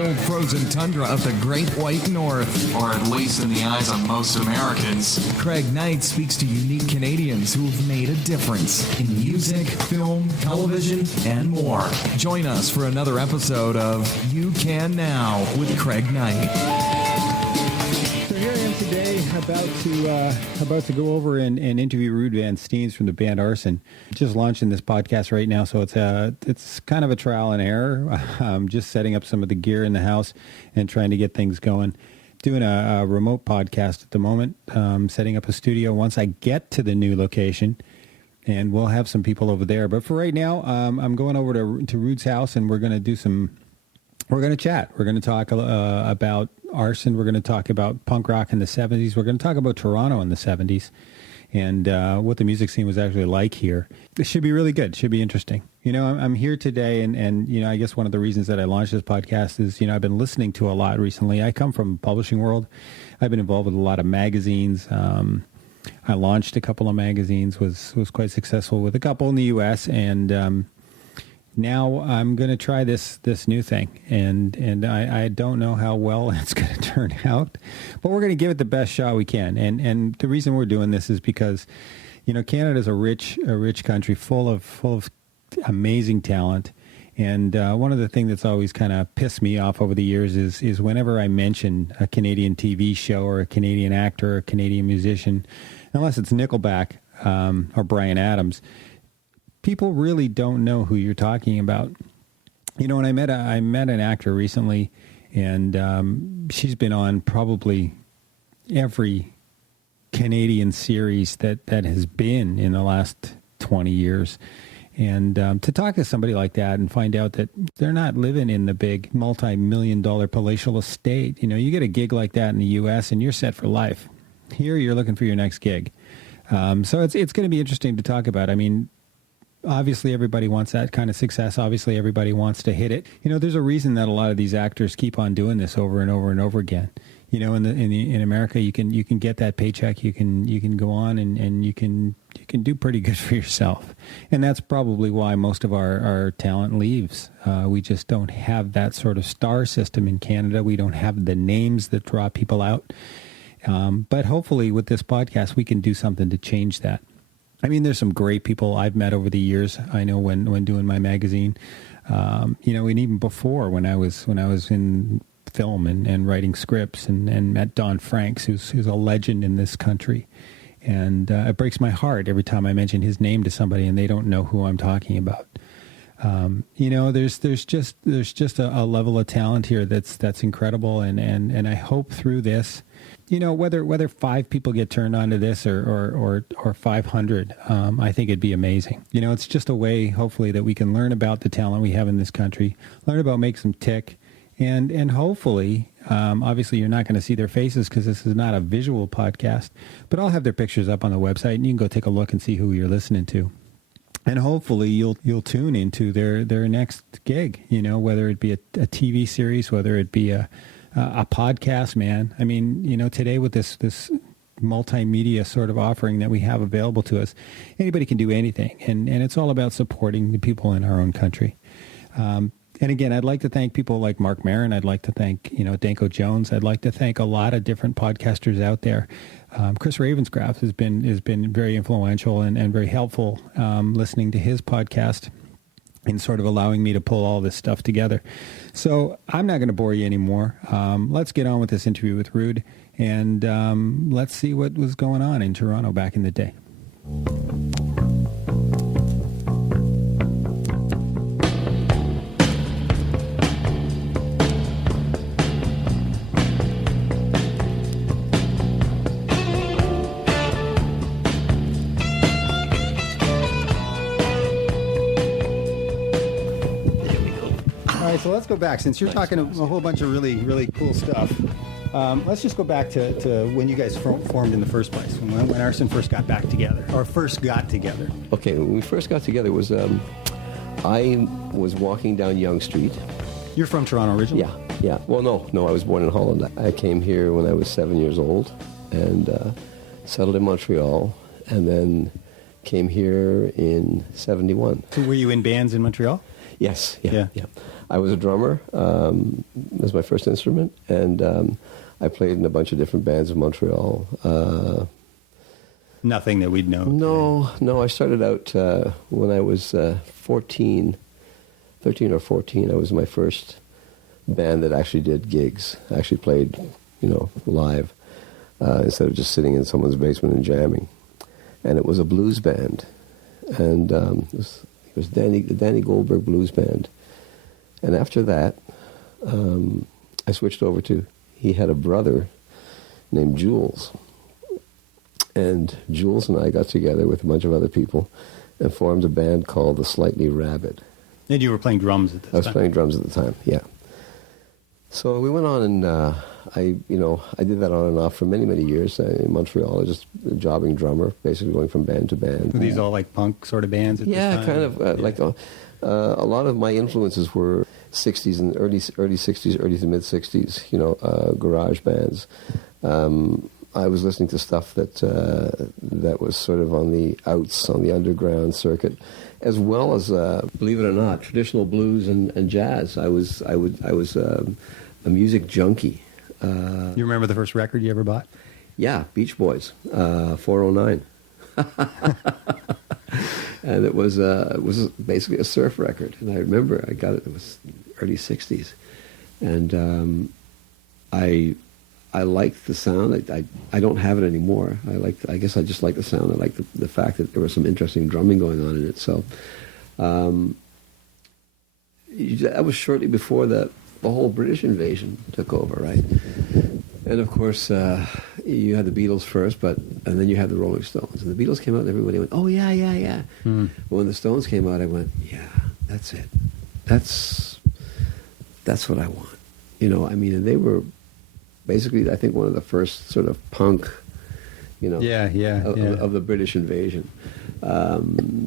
cold frozen tundra of the Great White North. Or at least in the eyes of most Americans. Craig Knight speaks to unique Canadians who have made a difference in music, film, television, and more. Join us for another episode of You Can Now with Craig Knight. So here I am today about to go over and interview Rude van Steenes from the band Arson. Just launching this podcast right now, so it's kind of a trial and error. Just setting up some of the gear in the house and trying to get things going. Doing a remote podcast at the moment, setting up a studio once I get to the new location, and we'll have some people over there. But for right now, I'm going over to Rude's house, and we're going to chat. We're going to talk about Arson. We're going to talk about punk rock in the 70s. We're going to talk about Toronto in the 70s and what the music scene was actually like here. It should be really good. It should be interesting. You know, I'm here today, and you know, I guess one of the reasons that I launched this podcast is, you know, I've been listening to a lot recently. I come from the publishing world. I've been involved with a lot of magazines. I launched a couple of magazines, was quite successful with a couple in the U.S., and now I'm going to try this new thing, and I don't know how well it's going to turn out, but we're going to give it the best shot we can. And the reason we're doing this is because, you know, Canada is a rich country full of amazing talent. And one of the things that's always kind of pissed me off over the years is whenever I mention a Canadian TV show or a Canadian actor or a Canadian musician, unless it's Nickelback or Bryan Adams, people really don't know who you're talking about. You know, and I met an actor recently, and she's been on probably every Canadian series that has been in the last 20 years. And to talk to somebody like that and find out that they're not living in the big multi-million-dollar palatial estate. You know, you get a gig like that in the U.S. and you're set for life. Here, you're looking for your next gig. So it's going to be interesting to talk about. I mean, obviously, everybody wants that kind of success. Obviously, everybody wants to hit it. You know, there's a reason that a lot of these actors keep on doing this over and over and over again. You know, in America, you can get that paycheck. You can go on and you can do pretty good for yourself. And that's probably why most of our talent leaves. We just don't have that sort of star system in Canada. We don't have the names that draw people out. But hopefully, with this podcast, we can do something to change that. I mean, there's some great people I've met over the years. I know when doing my magazine, you know, and even before when I was in film and writing scripts and met Don Franks, who's a legend in this country. And it breaks my heart every time I mention his name to somebody and they don't know who I'm talking about. You know, there's just a level of talent here that's incredible. And I hope through this, you know, whether 5 people get turned on to this or 500, I think it'd be amazing. You know, it's just a way, hopefully, that we can learn about the talent we have in this country, learn about makes them tick, and hopefully, obviously, you're not going to see their faces because this is not a visual podcast, but I'll have their pictures up on the website, and you can go take a look and see who you're listening to. And hopefully you'll tune into their next gig, you know, whether it be a TV series, whether it be a podcast, man. I mean, you know, today with this multimedia sort of offering that we have available to us, anybody can do anything. And it's all about supporting the people in our own country. And again, I'd like to thank people like Mark Maron. I'd like to thank, you know, Danko Jones. I'd like to thank a lot of different podcasters out there. Chris Ravenscraft has been very influential and very helpful listening to his podcast and sort of allowing me to pull all this stuff together. So I'm not going to bore you anymore. Let's get on with this interview with Rude, and let's see what was going on in Toronto back in the day. So let's go back. Since you're talking a whole bunch of really, really cool stuff, let's just go back to when you guys formed in the first place, when Arson first got back together, or first got together. Okay, when we first got together was, I was walking down Yonge Street. You're from Toronto originally? Yeah. Well, no, I was born in Holland. I came here when I was 7 years old and settled in Montreal, and then came here in 71. So were you in bands in Montreal? Yes, yeah. I was a drummer. That was my first instrument, and I played in a bunch of different bands in Montreal. Nothing that we'd know. No. I started out when I was 13 or 14. I was in my first band that actually did gigs. I actually played, live instead of just sitting in someone's basement and jamming. And it was a blues band, and it was the Danny Goldberg Blues Band. And after that, I switched over to. He had a brother named Jules. And Jules and I got together with a bunch of other people and formed a band called the Slightly Rabid. And you were playing drums at this time? I was playing drums at the time, yeah. So we went on, and I did that on and off for many, many years in Montreal. I was just a jobbing drummer, basically going from band to band. Were these all like punk sort of bands at this time? Yeah, kind of. Like a lot of my influences were 60s and early 60s, early to mid 60s, garage bands. I was listening to stuff that was sort of on the outs, on the underground circuit, as well as, believe it or not, traditional blues and jazz. I was a music junkie. You remember the first record you ever bought? Yeah, Beach Boys, 409. And it was basically a surf record. And I remember I got it. It was early 60s. And I liked the sound. I don't have it anymore. I guess I just like the sound. I like the fact that there was some interesting drumming going on in it. So that was shortly before the whole British invasion took over, right? And of course, you had the Beatles first, and then you had the Rolling Stones. And the Beatles came out, and everybody went, "Oh yeah, yeah, yeah." But when the Stones came out, I went, "Yeah, that's it. That's what I want." And they were basically, I think, one of the first sort of punk, of the British invasion.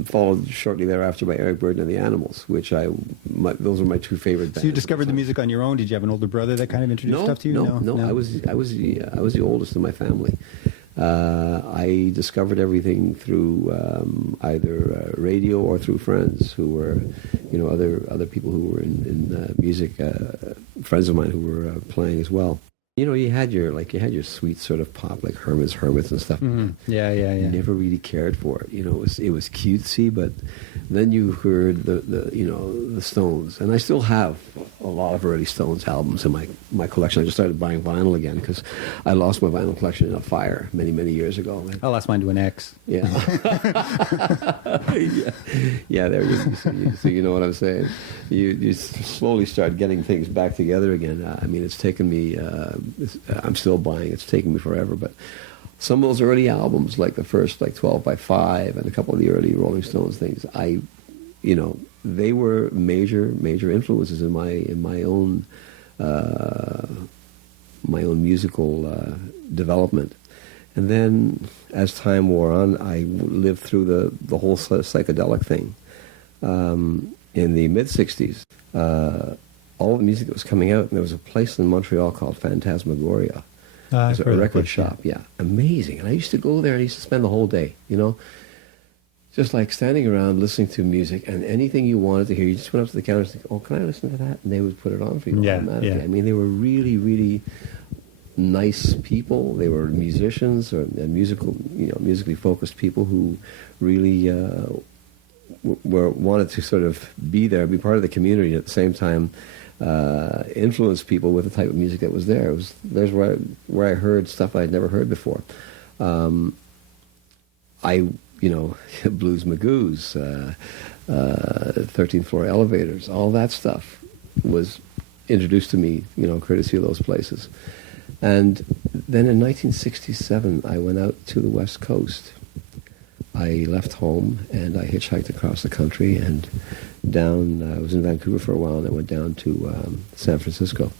Followed shortly thereafter by Eric Burdon and the Animals, which those were my two favorite bands. So you discovered the music on your own? Did you have an older brother that kind of introduced stuff to you? No. I was the oldest in my family. I discovered everything through either radio or through friends who were, other people who were in music, friends of mine who were playing as well. You had your sweet sort of pop, like Hermits and stuff. Mm-hmm. Yeah. You never really cared for it. It was cutesy, but then you heard the Stones, and I still have a lot of early Stones albums in my collection. I just started buying vinyl again because I lost my vinyl collection in a fire many, many years ago. I lost mine to an ex. Yeah. Yeah. There you know what I'm saying. You slowly start getting things back together again. It's taken me. I'm still buying. It's taken me forever, but some of those early albums, like the first 12 by 5 and a couple of the early Rolling Stones things, they were major influences in my own musical development. And then as time wore on, I lived through the whole psychedelic thing. In the mid 60s, all the music that was coming out, and there was a place in Montreal called Phantasmagoria. It was a record shop, yeah. Amazing. And I used to go there and I used to spend the whole day, just like standing around listening to music, and anything you wanted to hear, you just went up to the counter and said, "Oh, can I listen to that?" And they would put it on for you automatically. Yeah. They were really, really nice people. They were musicians and musically focused people who really wanted to sort of be there, be part of the community, at the same time influence people with the type of music that was there. There's where I heard stuff I'd never heard before. Blues Magoos, 13th Floor Elevators, all that stuff was introduced to me, courtesy of those places. And then in 1967, I went out to the West Coast. I left home and I hitchhiked across the country and down. I was in Vancouver for a while, and I went down to San Francisco.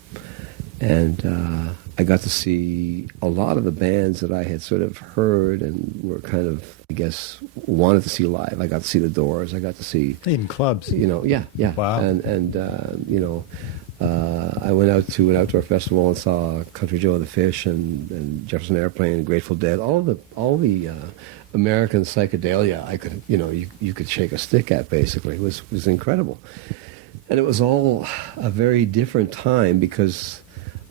And I got to see a lot of the bands that I had sort of heard and were kind of, I guess, wanted to see live. I got to see the Doors. I got to see in clubs. Yeah. Wow. And I went out to an outdoor festival and saw Country Joe and the Fish and Jefferson Airplane and Grateful Dead. All the American psychedelia I could, you could shake a stick at. Basically, it was incredible. And it was all a very different time because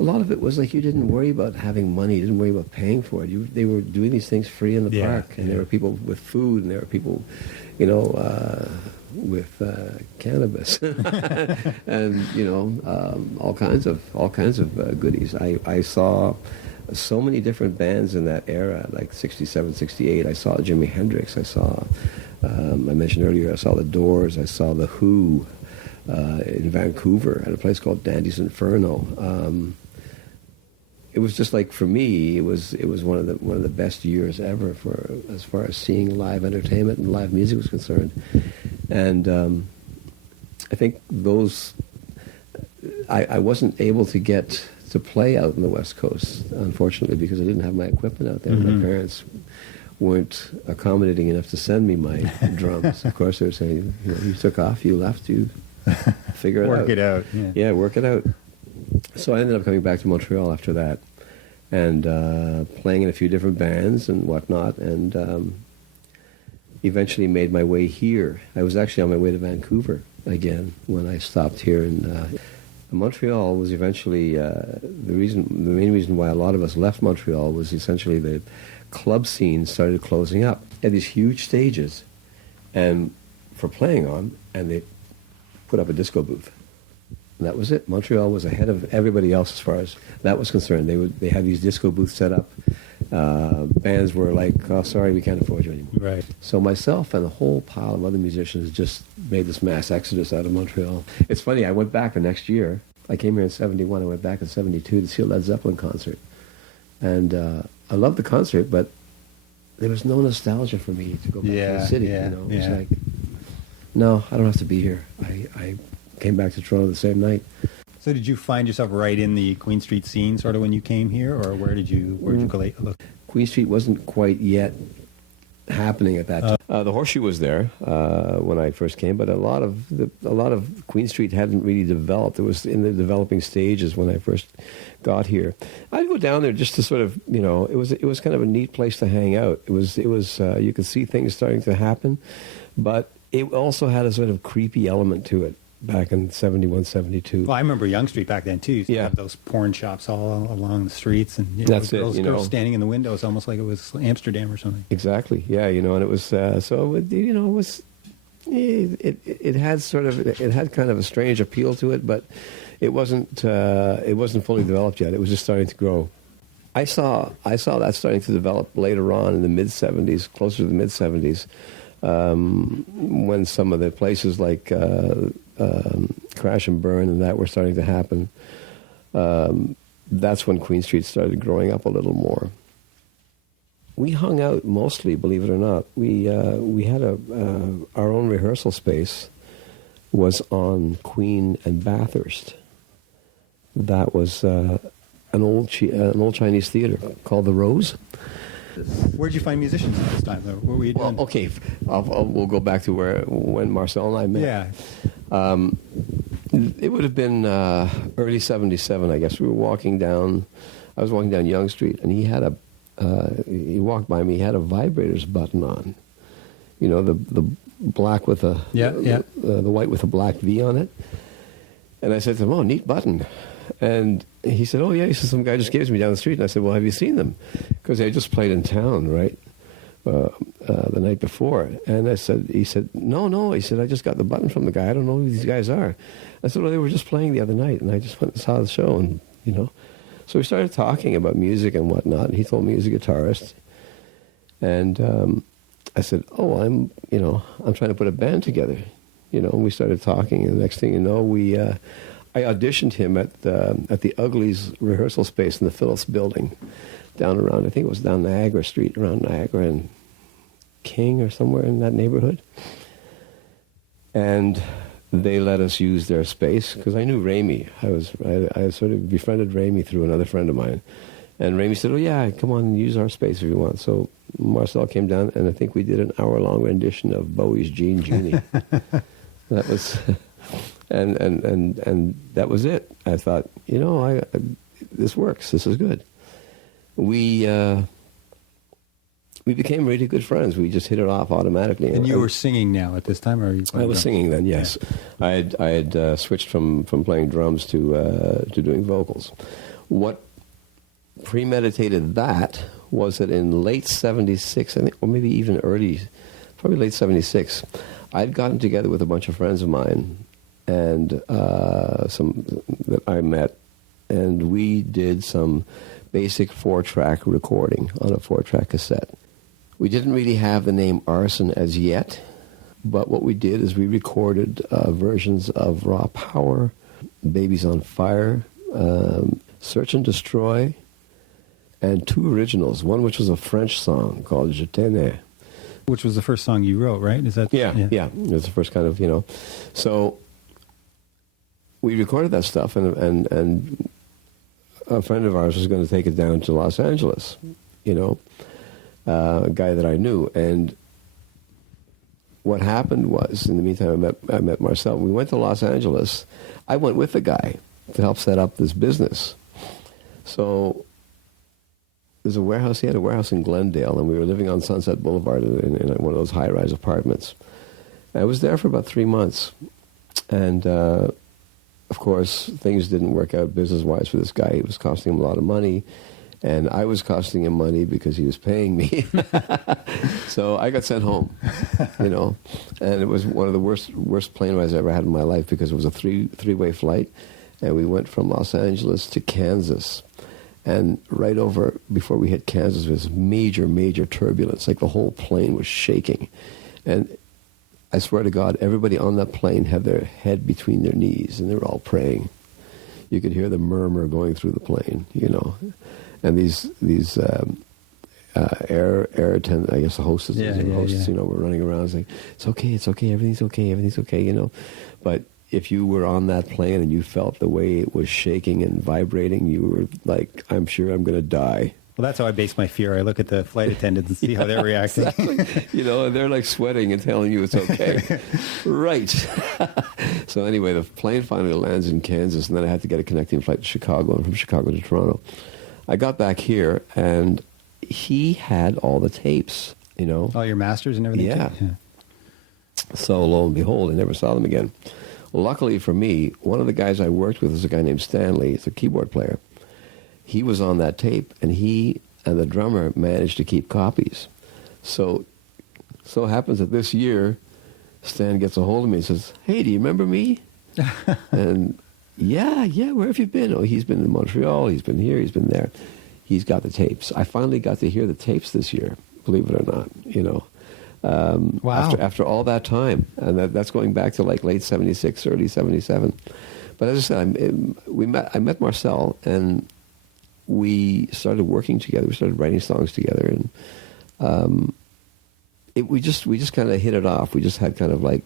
a lot of it was like you didn't worry about having money, you didn't worry about paying for it. They were doing these things free in the park, and there were people with food, and there were people, with cannabis, and all kinds of goodies. I saw so many different bands in that era, like 67, 68. I saw Jimi Hendrix. I saw, I mentioned earlier, I saw the Doors. I saw the Who in Vancouver at a place called Dandy's Inferno. It was just like, for me, it was one of the best years ever for as far as seeing live entertainment and live music was concerned. And I think I wasn't able to get to play out in the West Coast, unfortunately, because I didn't have my equipment out there. Mm-hmm. My parents weren't accommodating enough to send me my drums. Of course, they were saying, you took off, you left, you figure it out. Work it out. Yeah, work it out. So I ended up coming back to Montreal after that and playing in a few different bands and whatnot, and eventually made my way here. I was actually on my way to Vancouver again when I stopped here in Montreal. Was eventually the main reason why a lot of us left Montreal was essentially the club scene started closing up. They had these huge stages and for playing on, and they put up a disco booth. And that was it. Montreal was ahead of everybody else as far as that was concerned. They had these disco booths set up. Bands were like, oh, sorry, we can't afford you anymore. Right. So myself and a whole pile of other musicians just made this mass exodus out of Montreal. It's funny, I went back the next year. I came here in 71. I went back in 72 to see a Led Zeppelin concert. And I loved the concert, but there was no nostalgia for me to go back to the city. It was like, no, I don't have to be here. I came back to Toronto the same night. So did you find yourself right in the Queen Street scene sort of when you came here, or where did you go look? Queen Street wasn't quite yet happening at that time. The Horseshoe was there when I first came, but a lot of Queen Street hadn't really developed. It was in the developing stages when I first got here. I'd go down there just to sort of, it was kind of a neat place to hang out. It was you could see things starting to happen, but it also had a sort of creepy element to it. Back in 71, 72. Well, I remember Yonge Street back then, too. You have those porn shops all along the streets. And girls standing in the windows almost like it was Amsterdam or something. Exactly, yeah, and it was, it had kind of a strange appeal to it, but it wasn't fully developed yet. It was just starting to grow. I saw that starting to develop later on in the mid-70s, closer to the mid-70s, when some of the places like Crash and Burn and that were starting to happen. That's when Queen Street started growing up a little more. We hung out mostly, believe it or not. We had our own rehearsal space was on Queen and Bathurst. That was an old Chinese theater called the Rose. Where'd you find musicians at this time? What were you doing? Well, okay, we'll go back to when Marcel and I met. Yeah. It would have been early 77, I guess. I was walking down Yonge Street, and he walked by me, he had a vibrators button on. The black with the white with a black V on it. And I said to him, oh, neat button. And he said, oh, yeah. He said, some guy just gave it to me down the street. And I said, well, have you seen them? Because they had just played in town, right, the night before. And he said, no. He said, I just got the button from the guy. I don't know who these guys are. I said, well, they were just playing the other night. And I just went and saw the show. And, so we started talking about music and whatnot. And he told me he was a guitarist. And I said, oh, I'm trying to put a band together. And we started talking. And the next thing you know, I auditioned him at the Uglies rehearsal space in the Phillips building down around, I think it was down Niagara Street, around Niagara and King or somewhere in that neighborhood. And they let us use their space because I knew Ramey. I sort of befriended Ramey through another friend of mine. And Ramey said, oh, yeah, come on and use our space if you want. So Marcel came down, and I think we did an hour-long rendition of Bowie's Jean Genie. That was... And that was it. I thought, this works. This is good. We we became really good friends. We just hit it off automatically. And you were singing now at this time, or I was singing then, yes. Yeah. I had switched from playing drums to doing vocals. What premeditated that was that in late '76, I think, or maybe even probably late '76, I'd gotten together with a bunch of friends of mine, and some that I met, and we did some basic 4-track recording on a 4-track cassette. We didn't really have the name Arson as yet, but what we did is we recorded versions of Raw Power, Babies on Fire, Search and Destroy, and 2 originals, one which was a French song called Je t'aime. Which was the first song you wrote, right? Is that? Yeah. It was the first kind of, So we recorded that stuff, and a friend of ours was going to take it down to Los Angeles, a guy that I knew. And what happened was, in the meantime, I met Marcel. We went to Los Angeles. I went with the guy to help set up this business. So there's a warehouse. He had a warehouse in Glendale, and we were living on Sunset Boulevard in one of those high-rise apartments. I was there for about 3 months, and of course, things didn't work out business-wise for this guy. It was costing him a lot of money, and I was costing him money because he was paying me. So I got sent home, and it was one of the worst plane rides I ever had in my life, because it was a three-way flight, and we went from Los Angeles to Kansas. And right over, before we hit Kansas, there was major, major turbulence. Like the whole plane was shaking. And I swear to God, everybody on that plane had their head between their knees, and they were all praying. You could hear the murmur going through the plane, And these air attendant, I guess the hostess, were running around saying, it's okay, everything's okay, But if you were on that plane and you felt the way it was shaking and vibrating, you were like, I'm sure I'm going to die. Well, that's how I base my fear. I look at the flight attendants and see how they're reacting. Exactly. And they're like sweating and telling you it's okay. Right. So anyway, the plane finally lands in Kansas, and then I had to get a connecting flight to Chicago, and from Chicago to Toronto. I got back here, and he had all the tapes, All your masters and everything? Yeah. So lo and behold, I never saw them again. Luckily for me, one of the guys I worked with is a guy named Stanley. He's a keyboard player. He was on that tape, and he and the drummer managed to keep copies. So happens that this year, Stan gets a hold of me and says, hey, do you remember me? And yeah, where have you been? Oh, he's been in Montreal, he's been here, he's been there. He's got the tapes. I finally got to hear the tapes this year, believe it or not, Wow. After all that time, and that's going back to like late '76, early '77. But as I said, I met Marcel, and we started working together. We started writing songs together, and we just kind of hit it off. We just had kind of like.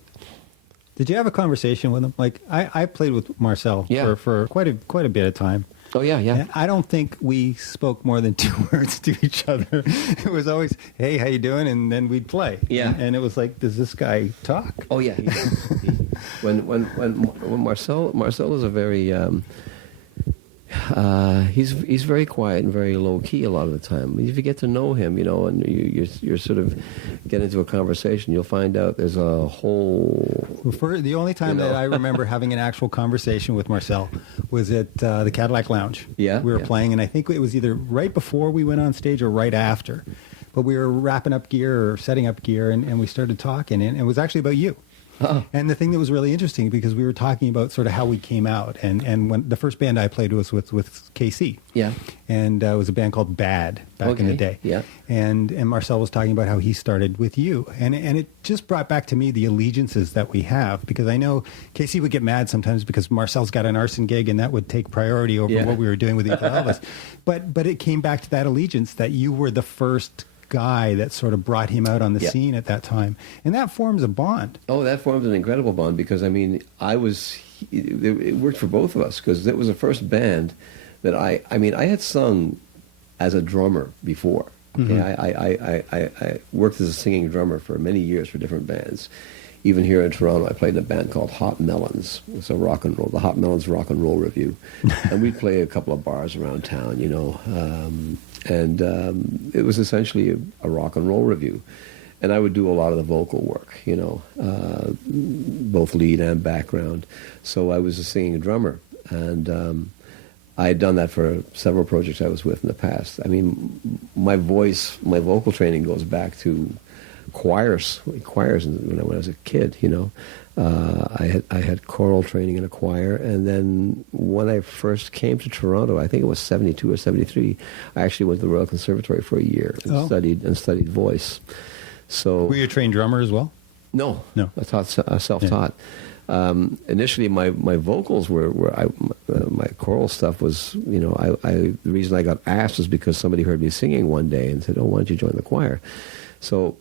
Did you have a conversation with him? Like I played with Marcel for quite a bit of time. Oh, yeah. And I don't think we spoke more than 2 words to each other. It was always, hey, how you doing? And then we'd play. Yeah. And it was like, does this guy talk? Oh, yeah. When Marcel is a very... he's very quiet and very low key a lot of the time. If you get to know him, and you're sort of get into a conversation, you'll find out there's a whole. Well, for the only time that I remember having an actual conversation with Marcel was at the Cadillac Lounge. Yeah, we were playing, and I think it was either right before we went on stage or right after. But we were wrapping up gear or setting up gear, and we started talking, and it was actually about you. Uh-oh. And the thing that was really interesting, because we were talking about sort of how we came out, and when the first band I played was with KC. Yeah. And it was a band called Bad back in the day. Yeah. And Marcel was talking about how he started with you. And it just brought back to me the allegiances that we have, because I know KC would get mad sometimes because Marcel's got an Arson gig and that would take priority over what we were doing with either of us. But it came back to that allegiance that you were the first guy that sort of brought him out on the scene at that time, and that forms a bond. Oh, that forms an incredible bond, because it worked for both of us, because it was the first band that I had sung as a drummer before. Okay? I worked as a singing drummer for many years for different bands, even here in Toronto, I played in a band called Hot Melons. It's a rock and roll, the Hot Melons Rock and Roll Review. And we'd play a couple of bars around town, you know. It was essentially a rock and roll review. And I would do a lot of the vocal work, you know, both lead and background. So I was a singing drummer. And I had done that for several projects I was with in the past. I mean, my vocal training goes back to choirs when I was a kid, you know. I had choral training in a choir, and then when I first came to Toronto, I think it was 72 or 73, I actually went to the Royal Conservatory for a year and studied voice. So were you a trained drummer as well? No. I taught self-taught. Yeah. Initially, my vocals were my choral stuff was, you know, the reason I got asked was because somebody heard me singing one day and said, "Oh, why don't you join the choir?" So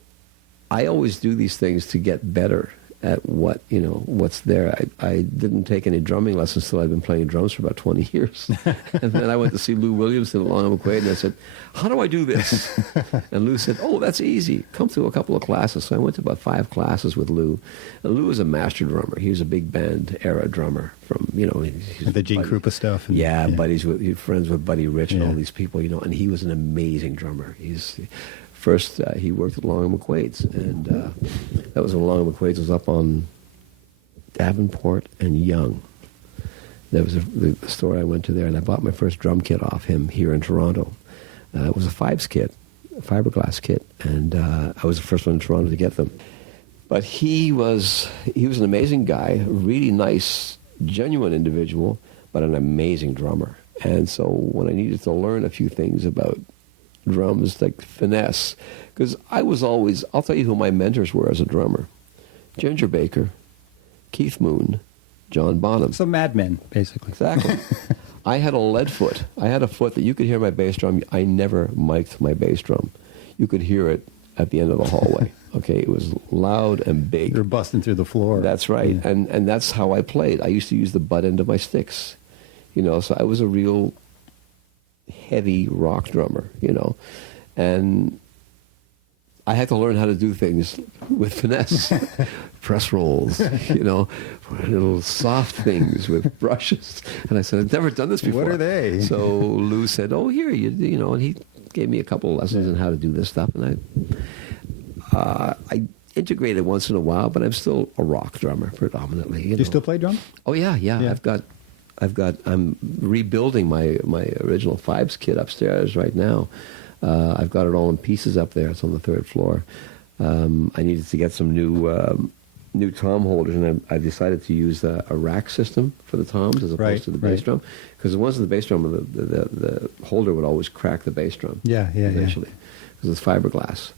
I always do these things to get better at what's there. I didn't take any drumming lessons till I'd been playing drums for about 20 years. And then I went to see Lou Williamson at Long McQuaid, and I said, "How do I do this?" And Lou said, "Oh, that's easy. Come through a couple of classes." So I went to about 5 classes with Lou. And Lou was a master drummer. He was a big band era drummer from, you know, the Gene Krupa stuff. And, yeah, he's friends with Buddy Rich and all these people, you know, and he was an amazing drummer. First, he worked at Long McQuaid's, and that was when Long McQuaid's was up on Davenport and Yonge. There was the store I went to there, and I bought my first drum kit off him here in Toronto. It was a Fives kit, a fiberglass kit, and I was the first one in Toronto to get them. But he was an amazing guy, a really nice, genuine individual, but an amazing drummer. And so when I needed to learn a few things about drums, like finesse, because I'll tell you who my mentors were as a drummer: Ginger Baker, Keith Moon, John Bonham. So Mad Men, basically. Exactly. I had a lead foot. I had a foot that you could hear my bass drum. I never mic'd my bass drum. You could hear it at the end of the hallway. Okay, it was loud and big. You're busting through the floor. That's right. Yeah. And that's how I played. I used to use the butt end of my sticks. You know, so I was a real heavy rock drummer, you know, and I had to learn how to do things with finesse, press rolls, you know, little soft things with brushes. And I said, "I've never done this before." What are they? So Lou said, "Oh, here, you know," and he gave me a couple of lessons on how to do this stuff, and I integrated once in a while, but I'm still a rock drummer predominantly. Do you still play drums? Oh yeah. I'm rebuilding my original Fives kit upstairs right now. I've got it all in pieces up there. It's on the 3rd floor. I needed to get some new tom holders, and I decided to use a rack system for the toms as opposed to the bass drum, because the ones in the bass drum, the holder would always crack the bass drum. Eventually, because it's fiberglass.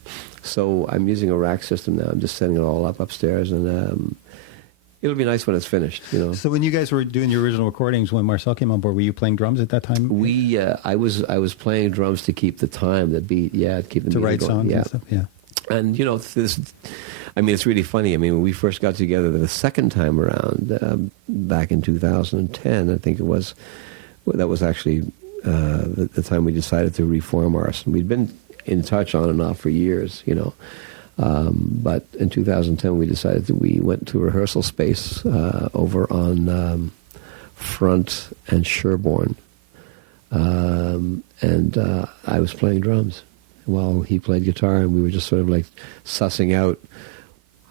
So I'm using a rack system now. I'm just setting it all up upstairs, and it'll be nice when it's finished, you know. So when you guys were doing your original recordings, when Marcel came on board, were you playing drums at that time? I was playing drums to keep the time, the beat, to keep the to music write going. songs and stuff, yeah. And you know, it's really funny. I mean, when we first got together the second time around, back in 2010, I think it was, that was actually the time we decided to reform Arson. We'd been in touch on and off for years, you know. But in 2010, we decided that we went to a rehearsal space over on Front and Sherbourne. And I was playing drums while he played guitar, and we were just sort of like sussing out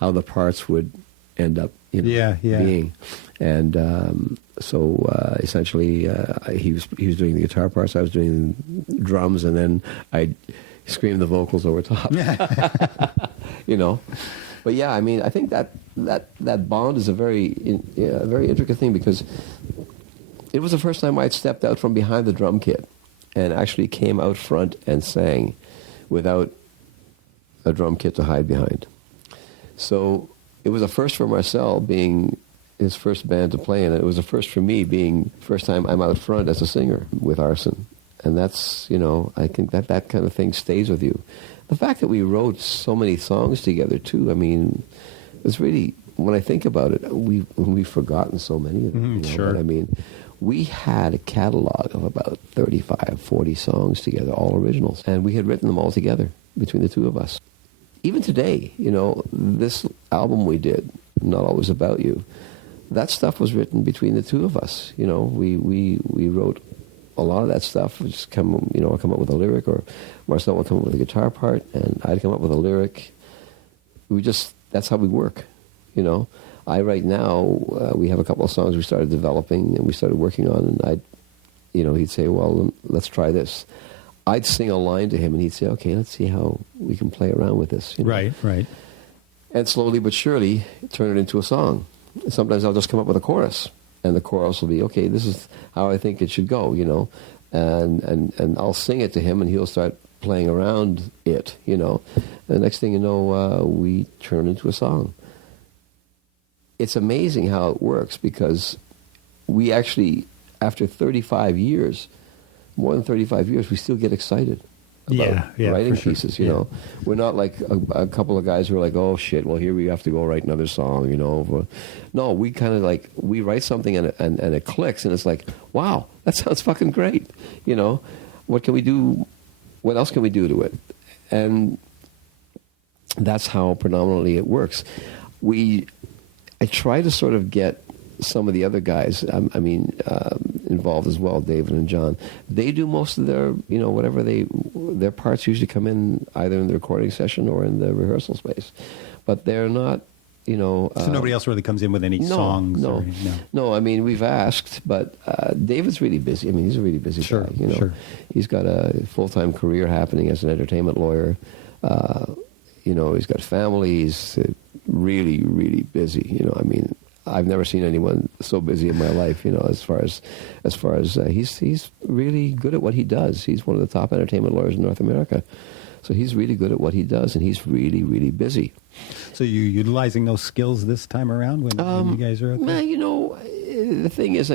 how the parts would end up, you know, being. And so essentially, he was doing the guitar parts, I was doing drums, and then I scream the vocals over top. You know, but yeah, I mean, I think that bond is a very intricate thing, because it was the first time I'd stepped out from behind the drum kit and actually came out front and sang without a drum kit to hide behind. So it was a first for Marcel, being his first band to play in it. It was a first for me, being first time I'm out front as a singer with Arson. And that's, you know, I think that kind of thing stays with you. The fact that we wrote so many songs together, too, I mean, it's really, when I think about it, we've forgotten so many of them. You know? Sure. But I mean, we had a catalog of about 35, 40 songs together, all originals. And we had written them all together between the two of us. even today, this album we did, Not Always About You, that stuff was written between the two of us. We wrote a lot of that stuff. We just come up with a lyric, or Marcel would come up with a guitar part, and I'd come up with a lyric. That's how we work, Right now, we have a couple of songs we started developing and we started working on, and he'd say, well, let's try this. I'd sing a line to him, and he'd say, okay, let's see how we can play around with this. Right. And slowly but surely, turn it into a song. Sometimes I'll just come up with a chorus, and the chorus will be, okay, this is how I think it should go, and I'll sing it to him, and he'll start playing around it, And the next thing you know, we turn into a song. It's amazing how it works, because we actually, after 35 years, more than 35 years, we still get excited about writing pieces, We're not like a couple of guys who are like, oh, shit, well, here we have to go write another song, No, we kind of like, we write something and it clicks, and it's like, wow, that sounds fucking great, What can we do? What else can we do to it? And that's how predominantly it works. I try to sort of get some of the other guys, involved as well, David and John. They do most of their, their parts usually come in either in the recording session or in the rehearsal space. But they're not, So nobody else really comes in with any songs? No, we've asked, but David's really busy. He's a really busy guy. Sure. He's got a full-time career happening as an entertainment lawyer. He's got family. He's really, really busy. I've never seen anyone so busy in my life. As far as he's really good at what he does. He's one of the top entertainment lawyers in North America, so he's really good at what he does, and he's really, really busy. So you're utilizing those skills this time around when you guys are out there? The thing is,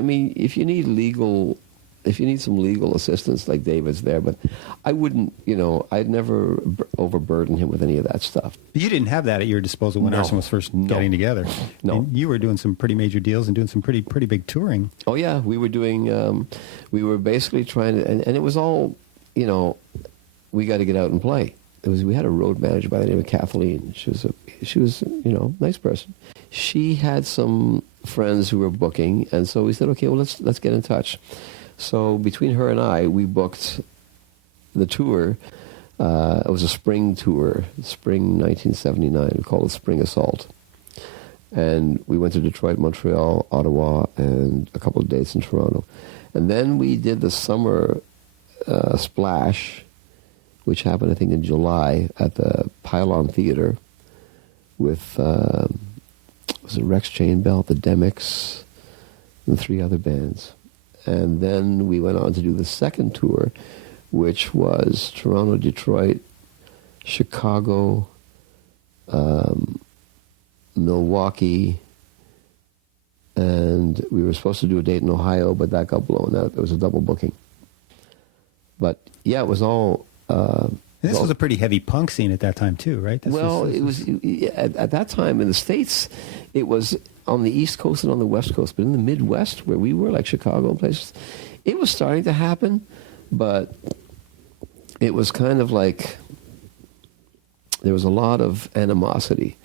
if you need some legal assistance, like David's there, but I wouldn't, I'd never overburden him with any of that stuff. But you didn't have that at your disposal when Arson was first getting together. No. And you were doing some pretty major deals and doing some pretty big touring. Oh, yeah. We were doing, we were basically trying to, and it was all, we got to get out and play. We had a road manager by the name of Kathleen. She was nice person. She had some friends who were booking, and so we said, okay, well, let's get in touch. So between her and I, we booked the tour. It was a spring tour, spring 1979. We called it Spring Assault. And we went to Detroit, Montreal, Ottawa, and a couple of dates in Toronto. And then we did the summer splash, which happened, I think, in July at the Pylon Theater with was it Rex Chainbelt, the Demics, and 3 other bands. And then we went on to do the second tour, which was Toronto, Detroit, Chicago, Milwaukee, and we were supposed to do a date in Ohio, but that got blown out. There was a double booking. But yeah, it was all... this was a pretty heavy punk scene at that time too, right? It was at that time in the States, it was on the East Coast and on the West Coast, but in the Midwest, where we were, like Chicago and places, it was starting to happen, but it was kind of like there was a lot of animosity.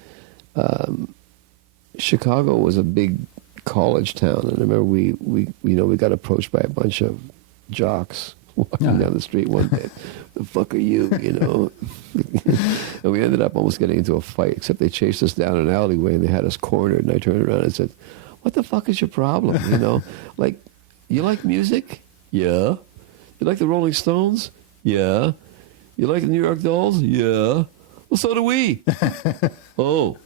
Chicago was a big college town, and I remember we got approached by a bunch of jocks walking down the street one day. The fuck are you, And we ended up almost getting into a fight, except they chased us down an alleyway and they had us cornered, and I turned around and said, what the fuck is your problem, Like, you like music? Yeah. You like the Rolling Stones? Yeah. You like the New York Dolls? Yeah. Well, so do we. Oh.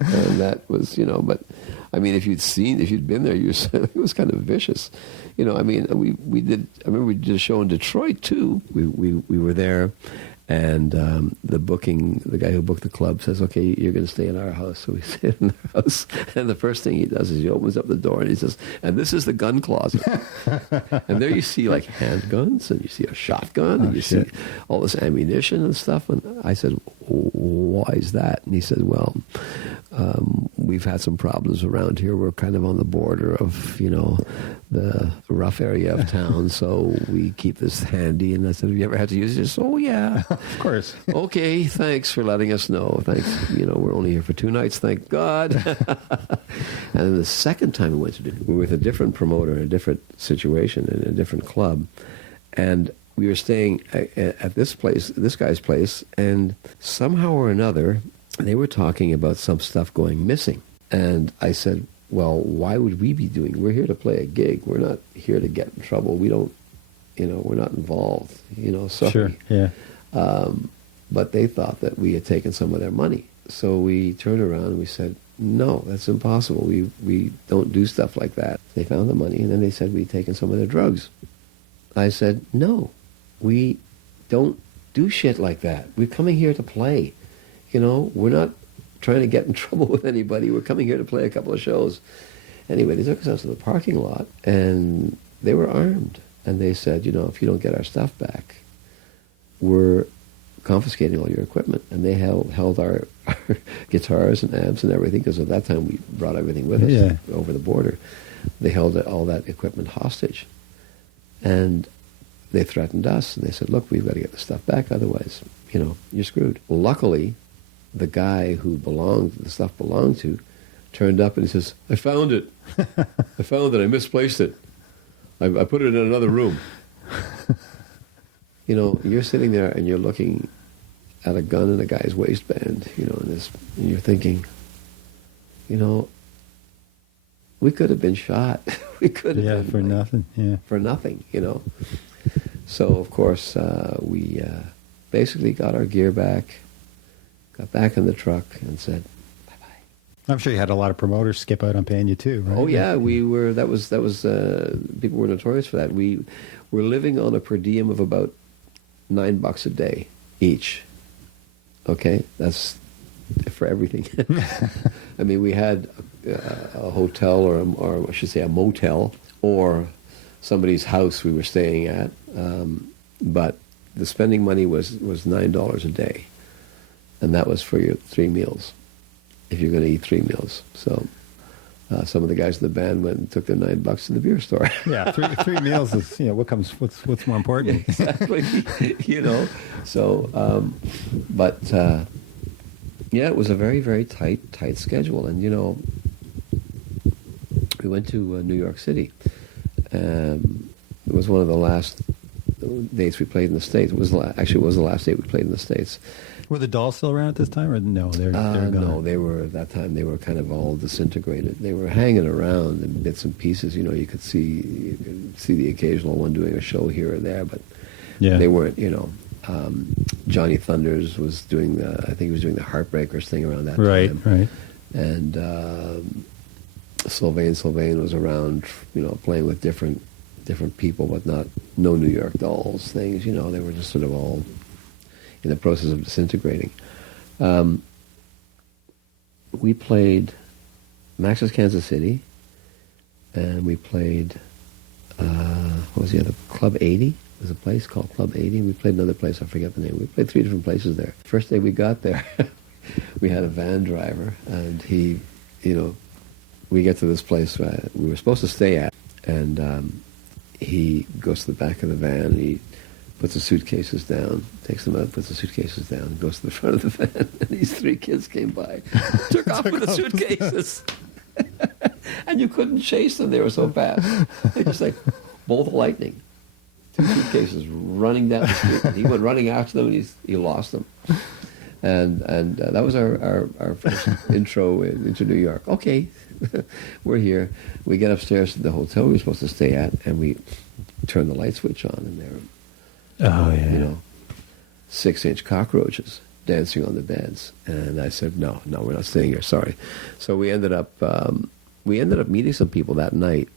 And that was, but if you'd been there, it was kind of vicious. We did, I remember we did a show in Detroit too. We were there, and the guy who booked the club says, okay, you're going to stay in our house. So we stayed in their house, and the first thing he does is he opens up the door and he says, and this is the gun closet. And there you see like handguns, and you see a shotgun, and you see all this ammunition and stuff. And I said, why is that? And he said, well, We've had some problems around here. We're kind of on the border of, the rough area of town, so we keep this handy. And I said, have you ever had to use this? Oh, yeah. Of course. Okay, thanks for letting us know. Thanks. We're only here for 2 nights, thank God. And then the second time we went to do it, we were with a different promoter in a different situation, in a different club. And we were staying at this guy's place, and somehow or another, they were talking about some stuff going missing. And I said, well, why would we be we're here to play a gig. We're not here to get in trouble. We don't, we're not involved, sorry. Sure, yeah. But they thought that we had taken some of their money. So we turned around and we said, no, that's impossible. We don't do stuff like that. They found the money, and then they said we'd taken some of their drugs. I said, no, we don't do shit like that. We're coming here to play. We're not trying to get in trouble with anybody. We're coming here to play a couple of shows. Anyway, they took us out to the parking lot, and they were armed. And they said, if you don't get our stuff back, we're confiscating all your equipment. And they held our guitars and amps and everything, because at that time we brought everything with us over the border. They held all that equipment hostage. And they threatened us, and they said, look, we've got to get the stuff back, otherwise, you're screwed. Luckily, the guy who the stuff belonged to, turned up and he says, I found it. I found it. I misplaced it. I put it in another room. You're sitting there and you're looking at a gun in a guy's waistband, and you're thinking, we could have been shot. We could have been for nothing. Yeah, for nothing. So of course we basically got our gear back, got back in the truck, and said bye-bye. I'm sure you had a lot of promoters skip out on paying you too, right? Oh yeah, we were. That was. People were notorious for that. We were living on a per diem of about $9 a day each. Okay, that's for everything. I mean, we had a hotel, or I should say a motel, or somebody's house we were staying at, but the spending money was $9 a day, and that was for your 3 meals, if you're going to eat 3 meals. So some of the guys in the band went and took their $9 to the beer store. Yeah, three meals is what's more important. Exactly, So, but yeah, it was a very, very tight schedule, and we went to New York City. It was one of the last dates we played in the States. It was the last date we played in the States. Were the Dolls still around at this time, or no? They're gone. No, they were at that time. They were kind of all disintegrated. They were hanging around in bits and pieces. You could see the occasional one doing a show here or there, but they weren't. Johnny Thunders was doing I think he was doing the Heartbreakers thing around that time. Right. And Sylvain was around, playing with different people, but no New York Dolls things. They were just sort of all in the process of disintegrating. We played Max's Kansas City, and we played what was the other? Club 80. There's a place called Club 80. We played another place, I forget the name. We played 3 different places there. First day we got there, we had a van driver, and he, we get to this place we were supposed to stay at, and he goes to the back of the van, and he puts the suitcases down, takes them out, puts the suitcases down, goes to the front of the van, and these 3 kids came by, took off with the suitcases. And you couldn't chase them, they were so fast. They just like bolt of lightning. 2 suitcases running down the street. And he went running after them, and he lost them. And that was our first intro into New York. Okay, we're here. We get upstairs to the hotel we were supposed to stay at, and we turn the light switch on, and there were, 6-inch cockroaches dancing on the beds. And I said, no, we're not staying here. Sorry. So we ended up meeting some people that night.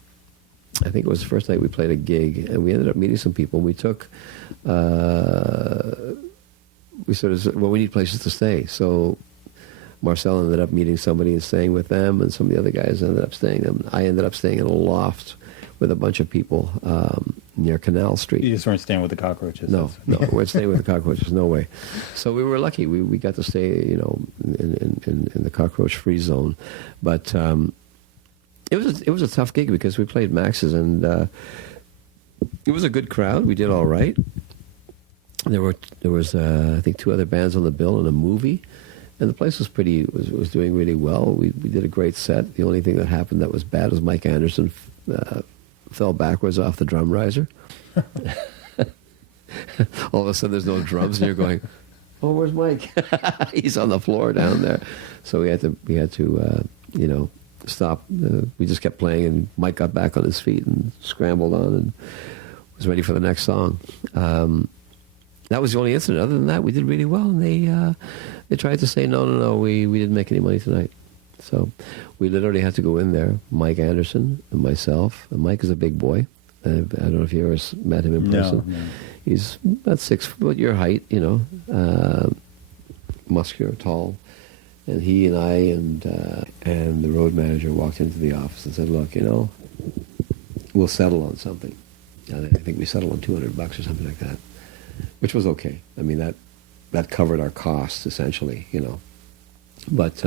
I think it was the first night we played a gig, and we ended up meeting some people. We took, we sort of said, well, we need places to stay. So Marcel ended up meeting somebody and staying with them, and some of the other guys ended up staying. I ended up staying in a loft with a bunch of people near Canal Street. You just weren't staying with the cockroaches. No, we're staying with the cockroaches. No way. So we were lucky. We got to stay, you know, in the cockroach-free zone. But it was a tough gig because we played Max's, and it was a good crowd. We did all right. There was I think 2 other bands on the bill and a movie, and the place was doing really well. We did a great set. The only thing that happened that was bad was Mike Anderson fell backwards off the drum riser. All of a sudden, there's no drums, and you're going, "Oh, where's Mike? He's on the floor down there." So we had to you know, stop. We just kept playing, and Mike got back on his feet and scrambled on and was ready for the next song. That was the only incident. Other than that, we did really well, and they tried to say, no, we didn't make any money tonight. So we literally had to go in there, Mike Anderson and myself. And Mike is a big boy. I don't know if you ever met him in person. No. He's about 6 foot your height, you know, muscular, tall. And he and I and the road manager walked into the office and said, look, you know, we'll settle on something. And I think we settled on $200 or something like that, which was okay. I mean, that covered our costs, essentially, you know. But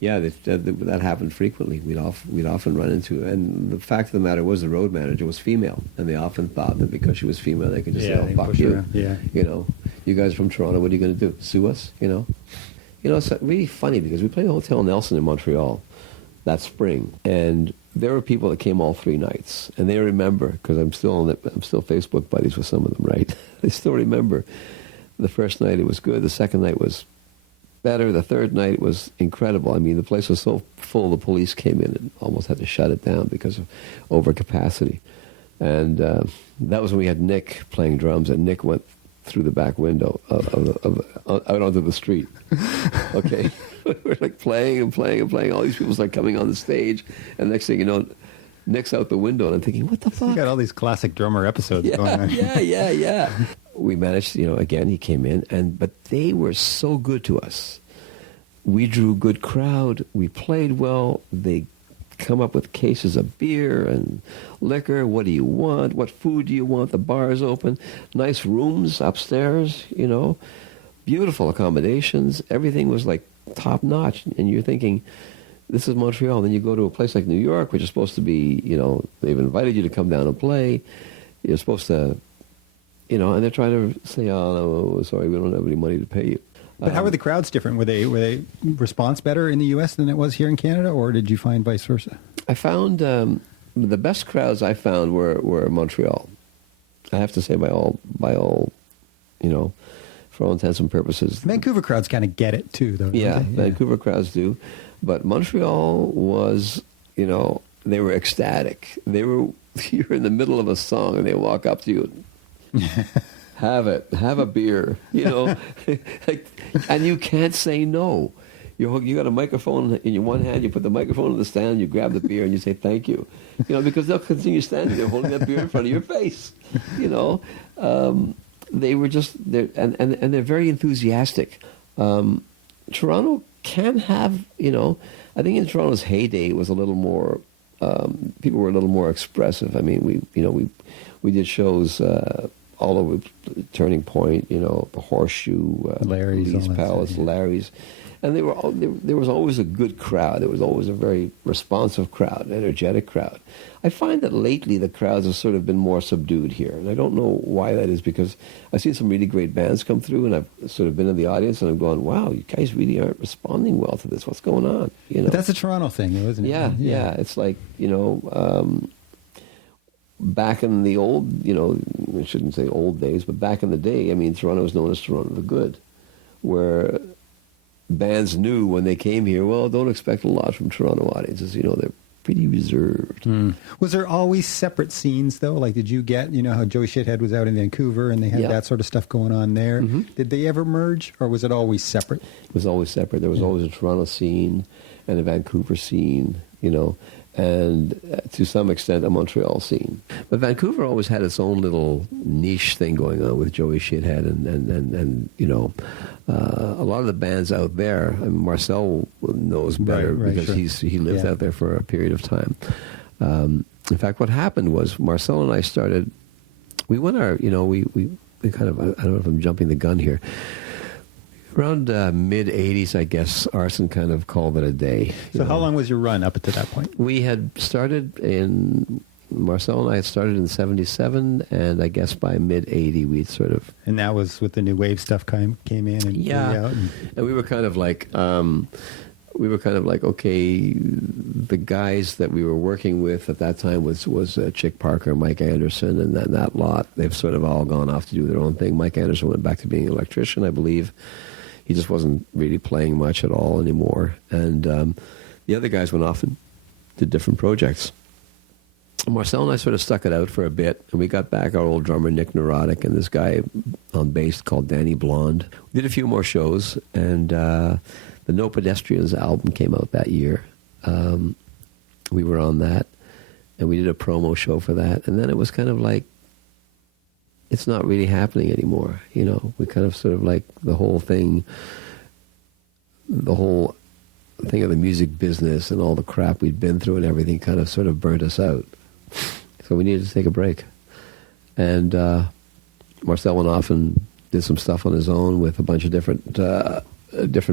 yeah, that happened frequently. We'd often run into, and the fact of the matter was the road manager was female, and they often thought that because she was female, they could just say, "Oh, fuck you." Yeah. You know, you guys are from Toronto, what are you going to do? Sue us? You know. You know, it's really funny because we played Hotel Nelson in Montreal that spring, and there were people that came all 3 nights, and they remember, because I'm still Facebook buddies with some of them, right? They still remember the first night it was good, the second night was better, the third night was incredible. I mean, the place was so full, the police came in and almost had to shut it down because of overcapacity. And that was when we had Nick playing drums, and Nick went through the back window out onto the street. Okay, we're like playing and playing and playing. All these people start coming on the stage, and next thing you know, Nick's out the window, and I'm thinking, what the fuck? You got all these classic drummer episodes going on. Yeah. We managed, you know, again, he came in, but they were so good to us. We drew good crowd. We played well. They come up with cases of beer and liquor. What do you want? What food do you want? The bar is open. Nice rooms upstairs, you know. Beautiful accommodations. Everything was like top notch. And you're thinking, this is Montreal. Then you go to a place like New York, which is supposed to be, you know, they've invited you to come down and play. You're supposed to, you know, and they're trying to say, oh, no, sorry, we don't have any money to pay you. But how were the crowds different? Were they response better in the U.S. than it was here in Canada, or did you find vice versa? I found the best crowds I found were Montreal. I have to say, by all, you know, for all intents and purposes. Vancouver crowds kind of get it too, though. Yeah, Vancouver crowds do, but Montreal was, you know, they were ecstatic. You're in the middle of a song, and they walk up to you. Have a beer, you know, and you can't say no. You got a microphone in your one hand, you put the microphone in the stand, you grab the beer, and you say thank you, you know, because they'll continue standing there holding that beer in front of your face, you know. They were just there, and they're very enthusiastic. Toronto can have, you know, I think in Toronto's heyday it was a little more. People were a little more expressive. I mean, we did shows. All over Turning Point, you know, the Horseshoe, Larry's, Lee's Palace, Larry's, and there was always a good crowd. There was always a very responsive crowd, energetic crowd. I find that lately the crowds have sort of been more subdued here, and I don't know why that is, because I've seen some really great bands come through, and I've sort of been in the audience, and I'm going, wow, you guys really aren't responding well to this. What's going on? You know, but that's a Toronto thing, though, isn't it? Yeah. It's like, you know. Back in the old, you know, I shouldn't say old days, but back in the day, I mean, Toronto was known as Toronto the Good, where bands knew when they came here, well, don't expect a lot from Toronto audiences. You know, they're pretty reserved. Was there always separate scenes, though? Like, did you get, you know, how Joey Shithead was out in Vancouver and they had that sort of stuff going on there? Mm-hmm. Did they ever merge, or was it always separate? It was always separate. There was always a Toronto scene and a Vancouver scene, you know, and to some extent a Montreal scene. But Vancouver always had its own little niche thing going on with Joey Shithead and you know, a lot of the bands out there, I mean, Marcel knows better because he lived out there for a period of time. In fact, what happened was Marcel and I started we won our, we kind of, I don't know if I'm jumping the gun here. Around mid-'80s, I guess, Arson kind of called it a day. So how long was your run up to that point? We had started Marcel and I had started in 77, and I guess by mid-'80 we'd sort of... And that was with the new wave stuff came in and... Yeah, and we were kind of like... okay, the guys that we were working with at that time was Chick Parker, Mike Anderson, and that lot. They've sort of all gone off to do their own thing. Mike Anderson went back to being an electrician, I believe. He just wasn't really playing much at all anymore. And the other guys went off and did different projects. Marcel and I sort of stuck it out for a bit, and we got back our old drummer, Nick Neurotic, and this guy on bass called Danny Blonde. We did a few more shows, and the No Pedestrians album came out that year. We were on that, and we did a promo show for that. And then it was kind of like, it's not really happening anymore. We kind of sort of like the whole thing of the music business and all the crap we'd been through and everything kind of sort of burnt us out. So we needed to take a break. And Marcel went off and did some stuff on his own with a bunch of different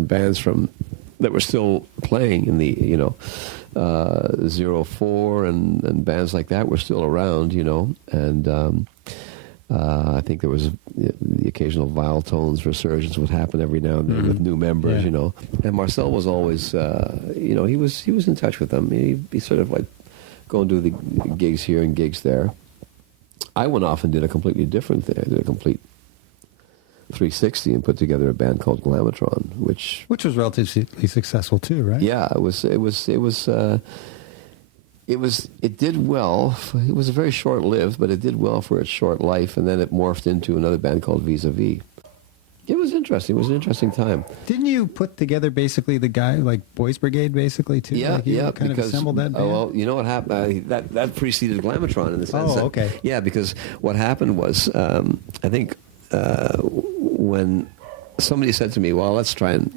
bands that were still playing in the 04 and bands like that were still around, and I think there was the occasional Vile Tones resurgence would happen every now and then with new members, and Marcel was always he was in touch with them. He sort of like go and do the gigs here and gigs there. I went off and did a completely different thing. I did a complete 360 and put together a band called Glamatron, which was relatively successful too, right? Yeah, it did well. It was very short-lived, but it did well for its short life, and then it morphed into another band called Vis-a-Vis. It was interesting. It was an interesting time. Didn't you put together basically the guy, like Boys Brigade, basically, too? Yeah, like you kind of assembled that band? Well, you know what happened? That preceded Glamatron in the sense that... okay. Yeah, because what happened was, I think... when somebody said to me, well, let's try and,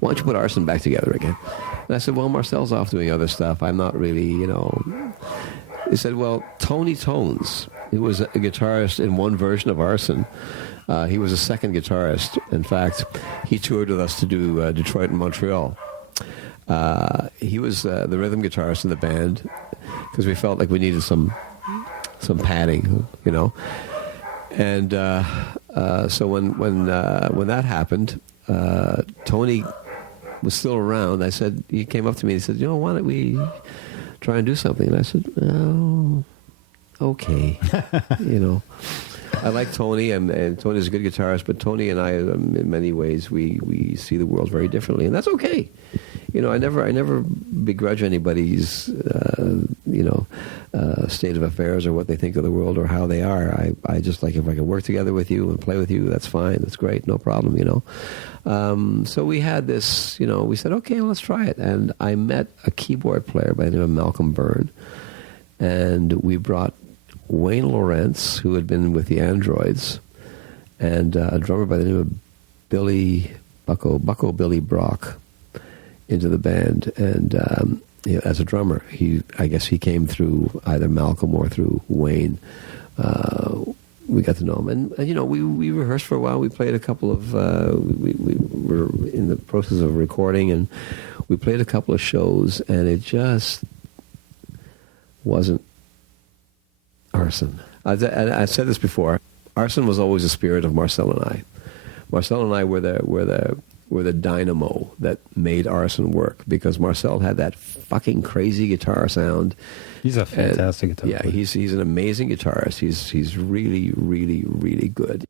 why don't you put Arson back together again? And I said, well, Marcel's off doing other stuff. I'm not really, They said, well, Tony Tones, who was a guitarist in one version of Arson, he was a second guitarist. In fact, he toured with us to do Detroit and Montreal. He was the rhythm guitarist in the band because we felt like we needed some padding, And so when that happened, Tony was still around. I said, he came up to me and he said, why don't we try and do something? And I said, oh, okay. I like Tony, and Tony's a good guitarist, but Tony and I, in many ways, we see the world very differently, and that's okay. I never begrudge anybody's, state of affairs or what they think of the world or how they are. I just like, if I can work together with you and play with you, that's fine. That's great. No problem, So we had this, we said, okay, well, let's try it. And I met a keyboard player by the name of Malcolm Byrne, and we brought Wayne Lawrence, who had been with the Androids, and a drummer by the name of Bucko Billy Brock, into the band. And as a drummer, I guess he came through either Malcolm or through Wayne. We got to know him, and we rehearsed for a while. We played a couple of we were in the process of recording, and we played a couple of shows, and it just wasn't Arson. I said this before. Arson was always the spirit of Marcel and I. Marcel and I were the dynamo that made Arson work, because Marcel had that fucking crazy guitar sound. He's a fantastic guitar player. Yeah, he's an amazing guitarist. He's really, really, really good.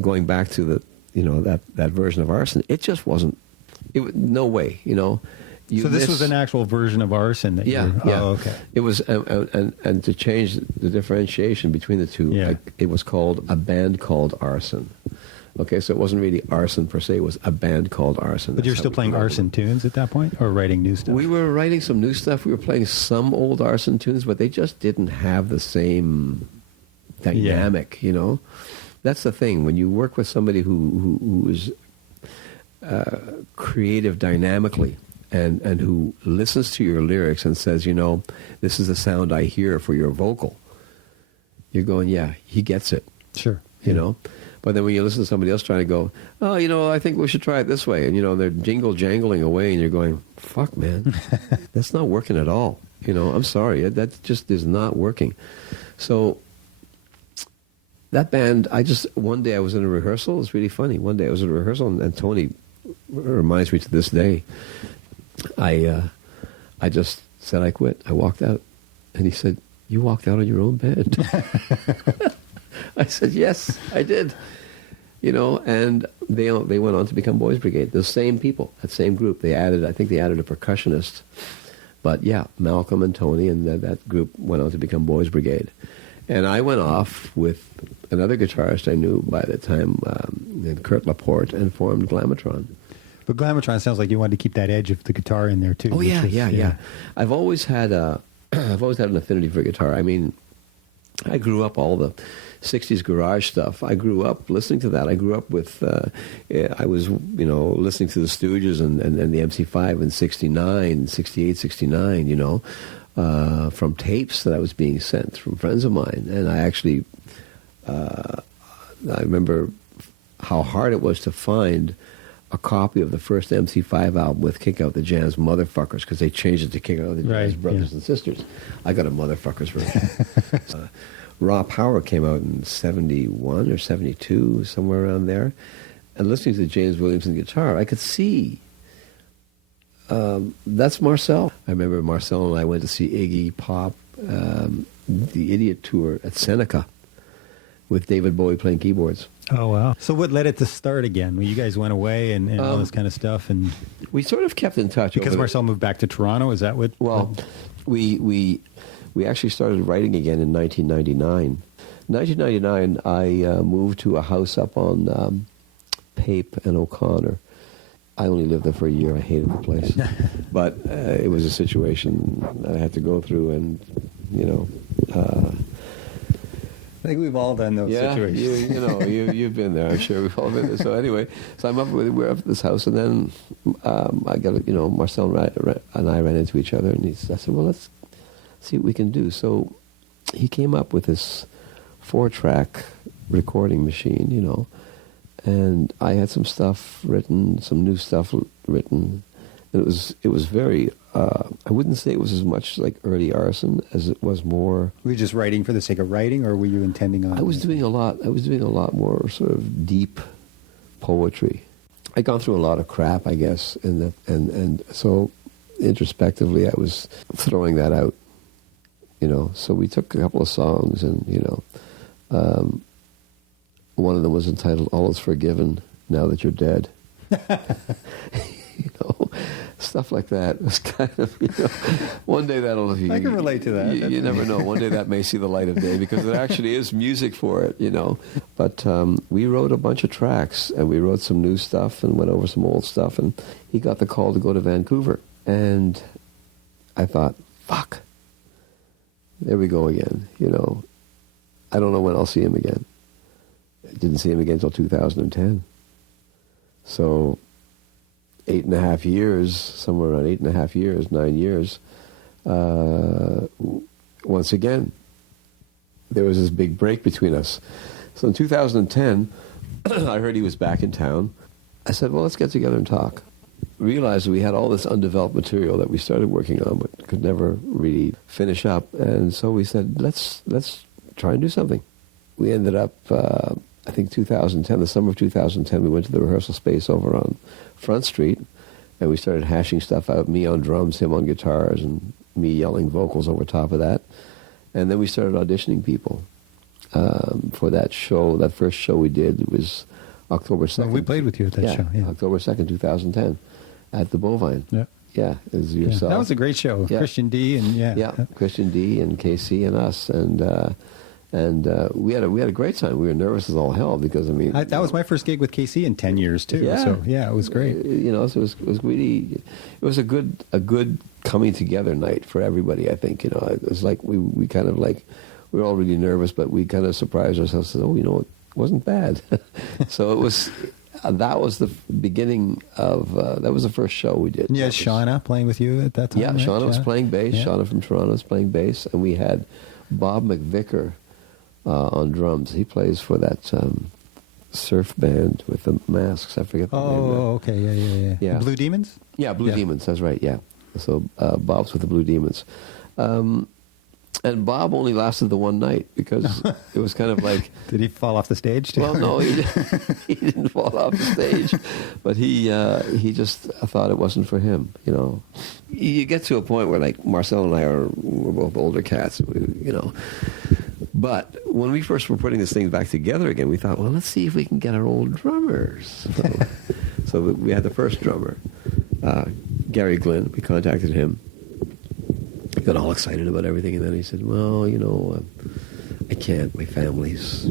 going back to that version of Arson, it just wasn't. No way, So this was an actual version of Arson that yeah. Oh, okay. It was, and to change the differentiation between the two, it was called a band called Arson. Okay, so it wasn't really Arson per se; it was a band called Arson. But you're still playing Arson tunes at that point, or writing new stuff? We were writing some new stuff. We were playing some old Arson tunes, but they just didn't have the same dynamic. That's the thing when you work with somebody who is creative dynamically. And who listens to your lyrics and says, this is the sound I hear for your vocal. You're going, yeah, he gets it. Sure. But then when you listen to somebody else trying to go, I think we should try it this way. And, they're jangling away and you're going, fuck, man, that's not working at all. I'm sorry. That just is not working. So that band, one day I was in a rehearsal. It's really funny. One day I was in a rehearsal and Tony reminds me to this day, I just said I quit. I walked out. And he said, you walked out on your own band? I said, yes, I did. And they went on to become Boys Brigade. The same people, that same group. I think they added a percussionist. But yeah, Malcolm and Tony and that group went on to become Boys Brigade. And I went off with another guitarist I knew by the time, named Kurt Laporte, and formed Glamatron. But Glamatron sounds like you wanted to keep that edge of the guitar in there too. Oh yeah. I've always had an affinity for guitar. I mean, I grew up all the 60s garage stuff. I grew up listening to that. I grew up with I was listening to the Stooges and the MC5 in 69, 68, 69, from tapes that I was being sent from friends of mine. And I actually I remember how hard it was to find a copy of the first MC5 album with Kick Out the Jam's Motherfuckers, because they changed it to Kick Out the Jam's Brothers and Sisters. I got a Motherfuckers version. Raw Power came out in 71 or 72, somewhere around there. And listening to James Williamson guitar, I could see that's Marcel. I remember Marcel and I went to see Iggy Pop, the Idiot Tour at Seneca, with David Bowie playing keyboards. Oh, wow. So what led it to start again? Well, you guys went away and all this kind of stuff? And we sort of kept in touch. Because Marcel moved back to Toronto? Is that what? Well, we actually started writing again in 1999. 1999, I moved to a house up on Pape and O'Connor. I only lived there for a year. I hated the place. But it was a situation that I had to go through and, I think we've all done those situations. You've been there. I'm sure we've all been there. So anyway, we're up at this house, and then I got Marcel and I ran into each other, and I said, well, let's see what we can do. So he came up with this 4-track recording machine, and I had some stuff written, some new stuff written. And it was very. I wouldn't say it was as much like early Arson as it was more. Were you just writing for the sake of writing, or were you intending on? I was doing a lot more sort of deep poetry. I'd gone through a lot of crap, I guess, and so introspectively, I was throwing that out. So we took a couple of songs, and one of them was entitled "All Is Forgiven Now That You're Dead." Stuff like that. It was kind of, one day that'll... I can relate to that. You never know. One day that may see the light of day, because there actually is music for it, But we wrote a bunch of tracks, and we wrote some new stuff and went over some old stuff, and he got the call to go to Vancouver. And I thought, fuck, there we go again, I don't know when I'll see him again. I didn't see him again until 2010. So... 8.5 years, somewhere around 8.5 years, 9 years, once again, there was this big break between us. So in 2010, I heard he was back in town. I said, well, let's get together and talk. Realized that we had all this undeveloped material that we started working on but could never really finish up. And so we said, let's try and do something. We ended up, I think 2010, the summer of 2010, we went to the rehearsal space over on Front Street, and we started hashing stuff out, me on drums, him on guitars, and me yelling vocals over top of that. And then we started auditioning people. for that show. That first show we did, it was October 2nd. Well, we played with you at that show. Yeah. October 2nd, 2010, at the Bovine. Yeah. Yeah, it was yourself. That was a great show. Yeah. Christian D and Christian D and KC and us, and we had a great time. We were nervous as all hell because that was my first gig with KC in 10 years too. Yeah. So it was great. So it was really, it was a good coming together night for everybody. I think it was like we kind of like we were all really nervous, but we kind of surprised ourselves. And, it wasn't bad. So it was. That was the beginning of. That was the first show we did. Yeah, Shauna playing with you at that time. Yeah, right? Shauna was playing bass. Yeah. Shauna from Toronto was playing bass, and we had Bob McVicker on drums. He plays for that surf band with the masks. I forget the name. Oh, okay, yeah. Blue Demons. Yeah, Blue Demons. That's right. Yeah. So Bob's with the Blue Demons. And Bob only lasted the one night because it was kind of like... Did he fall off the stage too? Well, no, he didn't fall off the stage, but he just thought it wasn't for him. You get to a point where like Marcel and I we're both older cats, But when we first were putting this thing back together again, we thought, well, let's see if we can get our old drummers. So we had the first drummer, Gary Glynn. We contacted him. Got all excited about everything, and then he said, well, I can't. My family's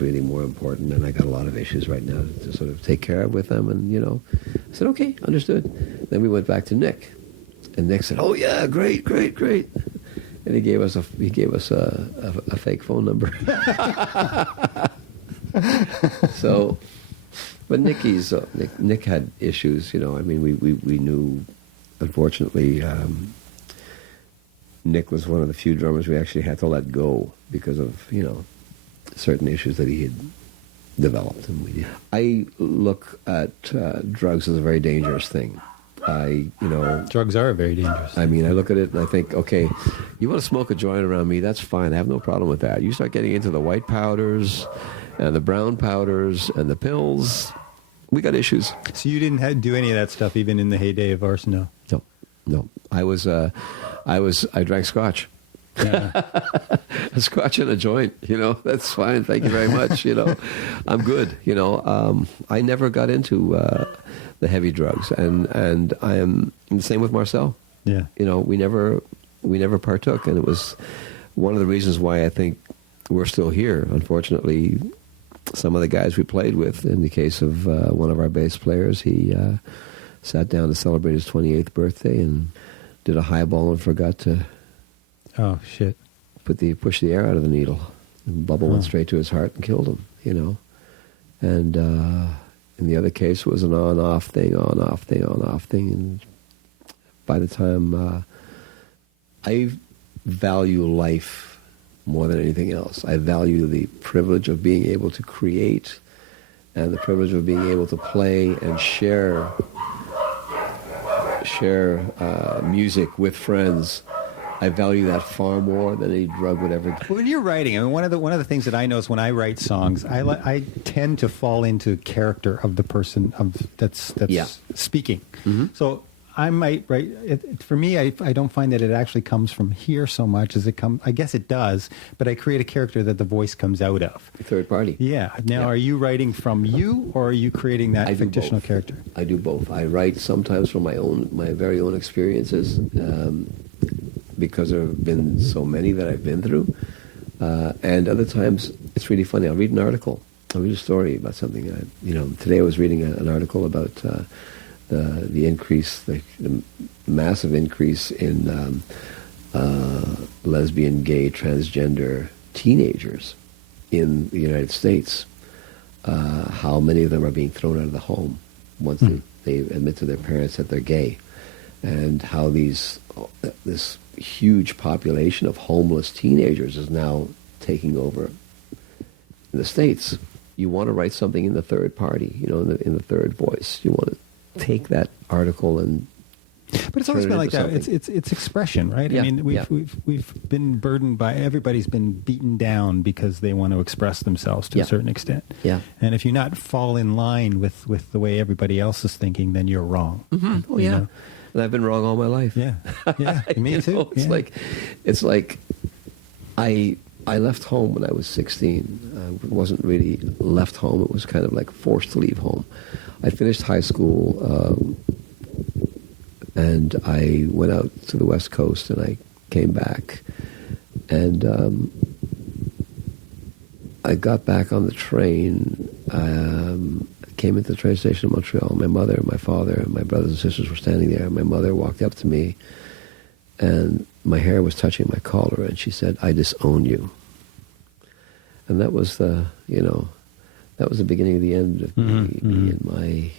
really more important, and I got a lot of issues right now to sort of take care of with them, and, I said, okay, understood. Then we went back to Nick, and Nick said, oh, yeah, great. And he gave us a fake phone number. So, but Nick had issues, we knew. Unfortunately, Nick was one of the few drummers we actually had to let go because of, certain issues that he had developed. And I look at drugs as a very dangerous thing. Drugs are very dangerous. I look at it and I think, okay, you want to smoke a joint around me, that's fine. I have no problem with that. You start getting into the white powders and the brown powders and the pills, we got issues. So you didn't do any of that stuff even in the heyday of Arson? No. I drank scotch. Yeah. A scotch and a joint, that's fine. Thank you very much. I'm good. I never got into the heavy drugs, and I am the same with Marcel. Yeah. We never partook, and it was one of the reasons why I think we're still here. Unfortunately, some of the guys we played with, in the case of one of our bass players, he sat down to celebrate his 28th birthday and did a highball and forgot to push the air out of the needle. And bubble went straight to his heart and killed him, And in the other case, it was an on-off thing. And by the time I value life more than anything else. I value the privilege of being able to create and the privilege of being able to play and share music with friends. I value that far more than any drug would ever do. When you're writing, one of the things that I notice when I write songs, I tend to fall into character of the person that's speaking. Mm-hmm. So I might write. For me, I don't find that it actually comes from here so much as it comes. I guess it does, but I create a character that the voice comes out of. Third party. Yeah. Now, Are you writing from you, or are you creating that fictional character? I do both. I write sometimes from my very own experiences, because there have been so many that I've been through, and other times it's really funny. I'll read an article. I'll read a story about something. Today I was reading an article about. The increase, the massive increase in lesbian, gay, transgender teenagers in the United States. How many of them are being thrown out of the home once they admit to their parents that they're gay, and how this huge population of homeless teenagers is now taking over in the States. You want to write something in the third party, in the third voice. You want to take that article and but it's always been like that. It's expression, right? Yeah, I mean, we've been burdened by, everybody's been beaten down because they want to express themselves to a certain extent. Yeah. And if you not fall in line with the way everybody else is thinking, then you're wrong. Mm-hmm. Oh, yeah. And I've been wrong all my life. Yeah. Yeah. Me too. It's like I I left home when I was 16. I wasn't really left home. It was kind of like forced to leave home. I finished high school, and I went out to the West Coast, and I came back. And I got back on the train. Came into the train station in Montreal. My mother, my father, and my brothers and sisters were standing there. My mother walked up to me, and my hair was touching my collar, and she said, "I disown you." And that was the beginning of the end of me and my,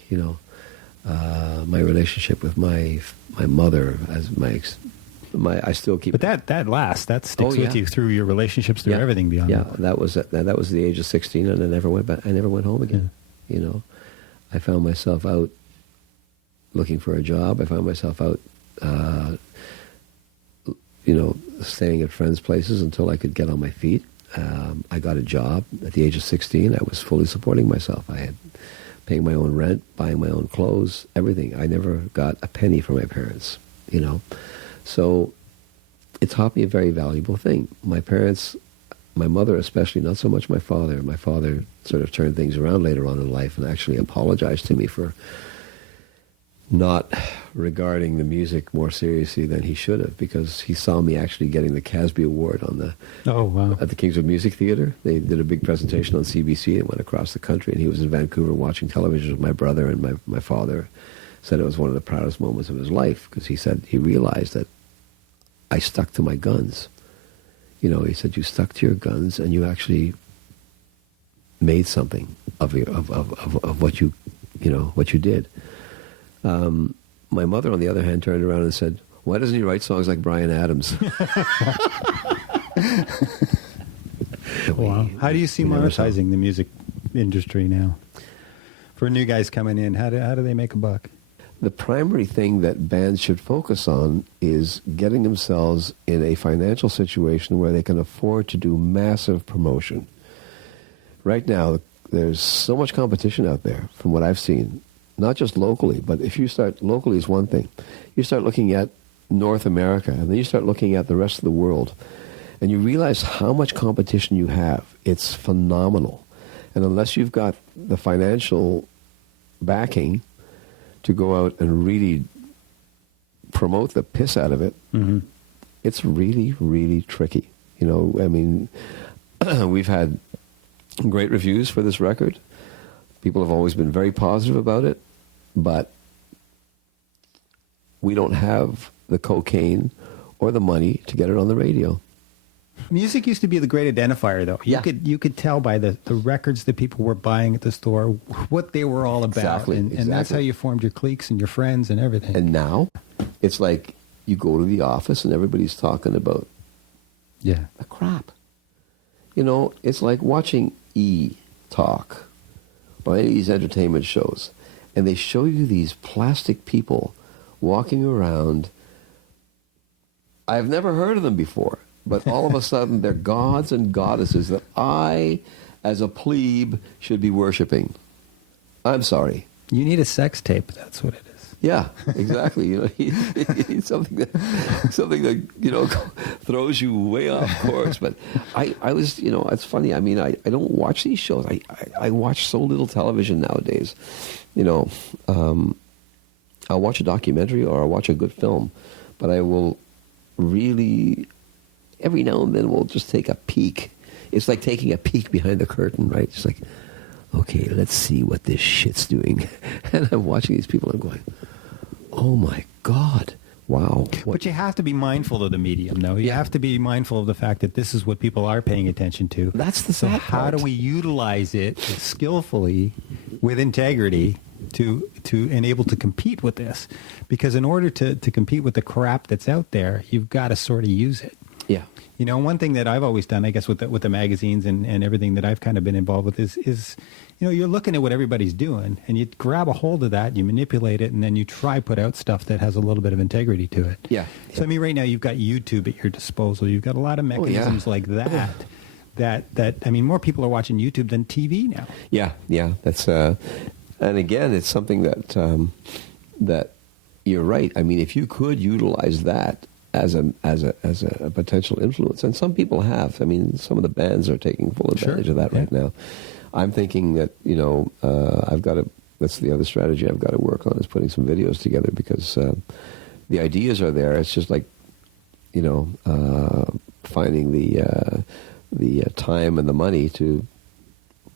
my relationship with my mother as I still keep. But that sticks with you through your relationships, through everything beyond that. Yeah, that was the age of 16, and I never went back. I never went home again. I found myself out looking for a job. I found myself out, staying at friends' places until I could get on my feet. I got a job at the age of 16. I was fully supporting myself. I had paying my own rent, buying my own clothes, everything. I never got a penny from my parents, So it taught me a very valuable thing. My parents, my mother especially, not so much my father. My father sort of turned things around later on in life and actually apologized to me for not regarding the music more seriously than he should have, because he saw me actually getting the Casby Award at the Kingswood Music Theatre. They did a big presentation on CBC and went across the country, and he was in Vancouver watching television with my brother, and my father said it was one of the proudest moments of his life, because he said he realized that I stuck to my guns. He said, you stuck to your guns and you actually made something of what you did. My mother, on the other hand, turned around and said, why doesn't he write songs like Bryan Adams? Wow. How do you see monetizing the music industry now? For new guys coming in, how do they make a buck? The primary thing that bands should focus on is getting themselves in a financial situation where they can afford to do massive promotion. Right now, there's so much competition out there, from what I've seen, not just locally, but if you start locally is one thing. You start looking at North America, and then you start looking at the rest of the world, and you realize how much competition you have. It's phenomenal. And unless you've got the financial backing to go out and really promote the piss out of it, it's really, really tricky. We've had great reviews for this record. People have always been very positive about it, but we don't have the cocaine or the money to get it on the radio. Music used to be the great identifier, though. You could tell by the records that people were buying at the store what they were all about. Exactly. And that's how you formed your cliques and your friends and everything. And now, it's like you go to the office and everybody's talking about the crap. It's like watching E! Talk or any of these entertainment shows, and they show you these plastic people walking around. I've never heard of them before. But all of a sudden, they're gods and goddesses that I, as a plebe, should be worshiping. I'm sorry. You need a sex tape. That's what it is. Yeah, exactly. You need something that throws you way off course. But I was, it's funny. I mean, I don't watch these shows. I watch so little television nowadays. I'll watch a documentary or I'll watch a good film, but I will really, every now and then we'll just take a peek. It's like taking a peek behind the curtain, right? It's like, okay, let's see what this shit's doing. And I'm watching these people and I'm going, oh my God, wow. But you have to be mindful of the medium, though. You have to be mindful of the fact that this is what people are paying attention to. That's the sad part. How do we utilize it skillfully, with integrity, to enable to compete with this? Because in order to compete with the crap that's out there, you've got to sort of use it. Yeah. One thing that I've always done, I guess, with the magazines and everything that I've kind of been involved with is you're looking at what everybody's doing, and you grab a hold of that, you manipulate it, and then you try put out stuff that has a little bit of integrity to it. Yeah. So, I mean, right now you've got YouTube at your disposal. You've got a lot of mechanisms like that. I mean, more people are watching YouTube than TV now. Yeah. That's and again, it's something that that you're right. I mean, if you could utilize that as a potential influence. And some people have. I mean, some of the bands are taking full advantage of that right now. I'm thinking that, that's the other strategy I've got to work on, is putting some videos together, because the ideas are there. It's just like, finding the time and the money to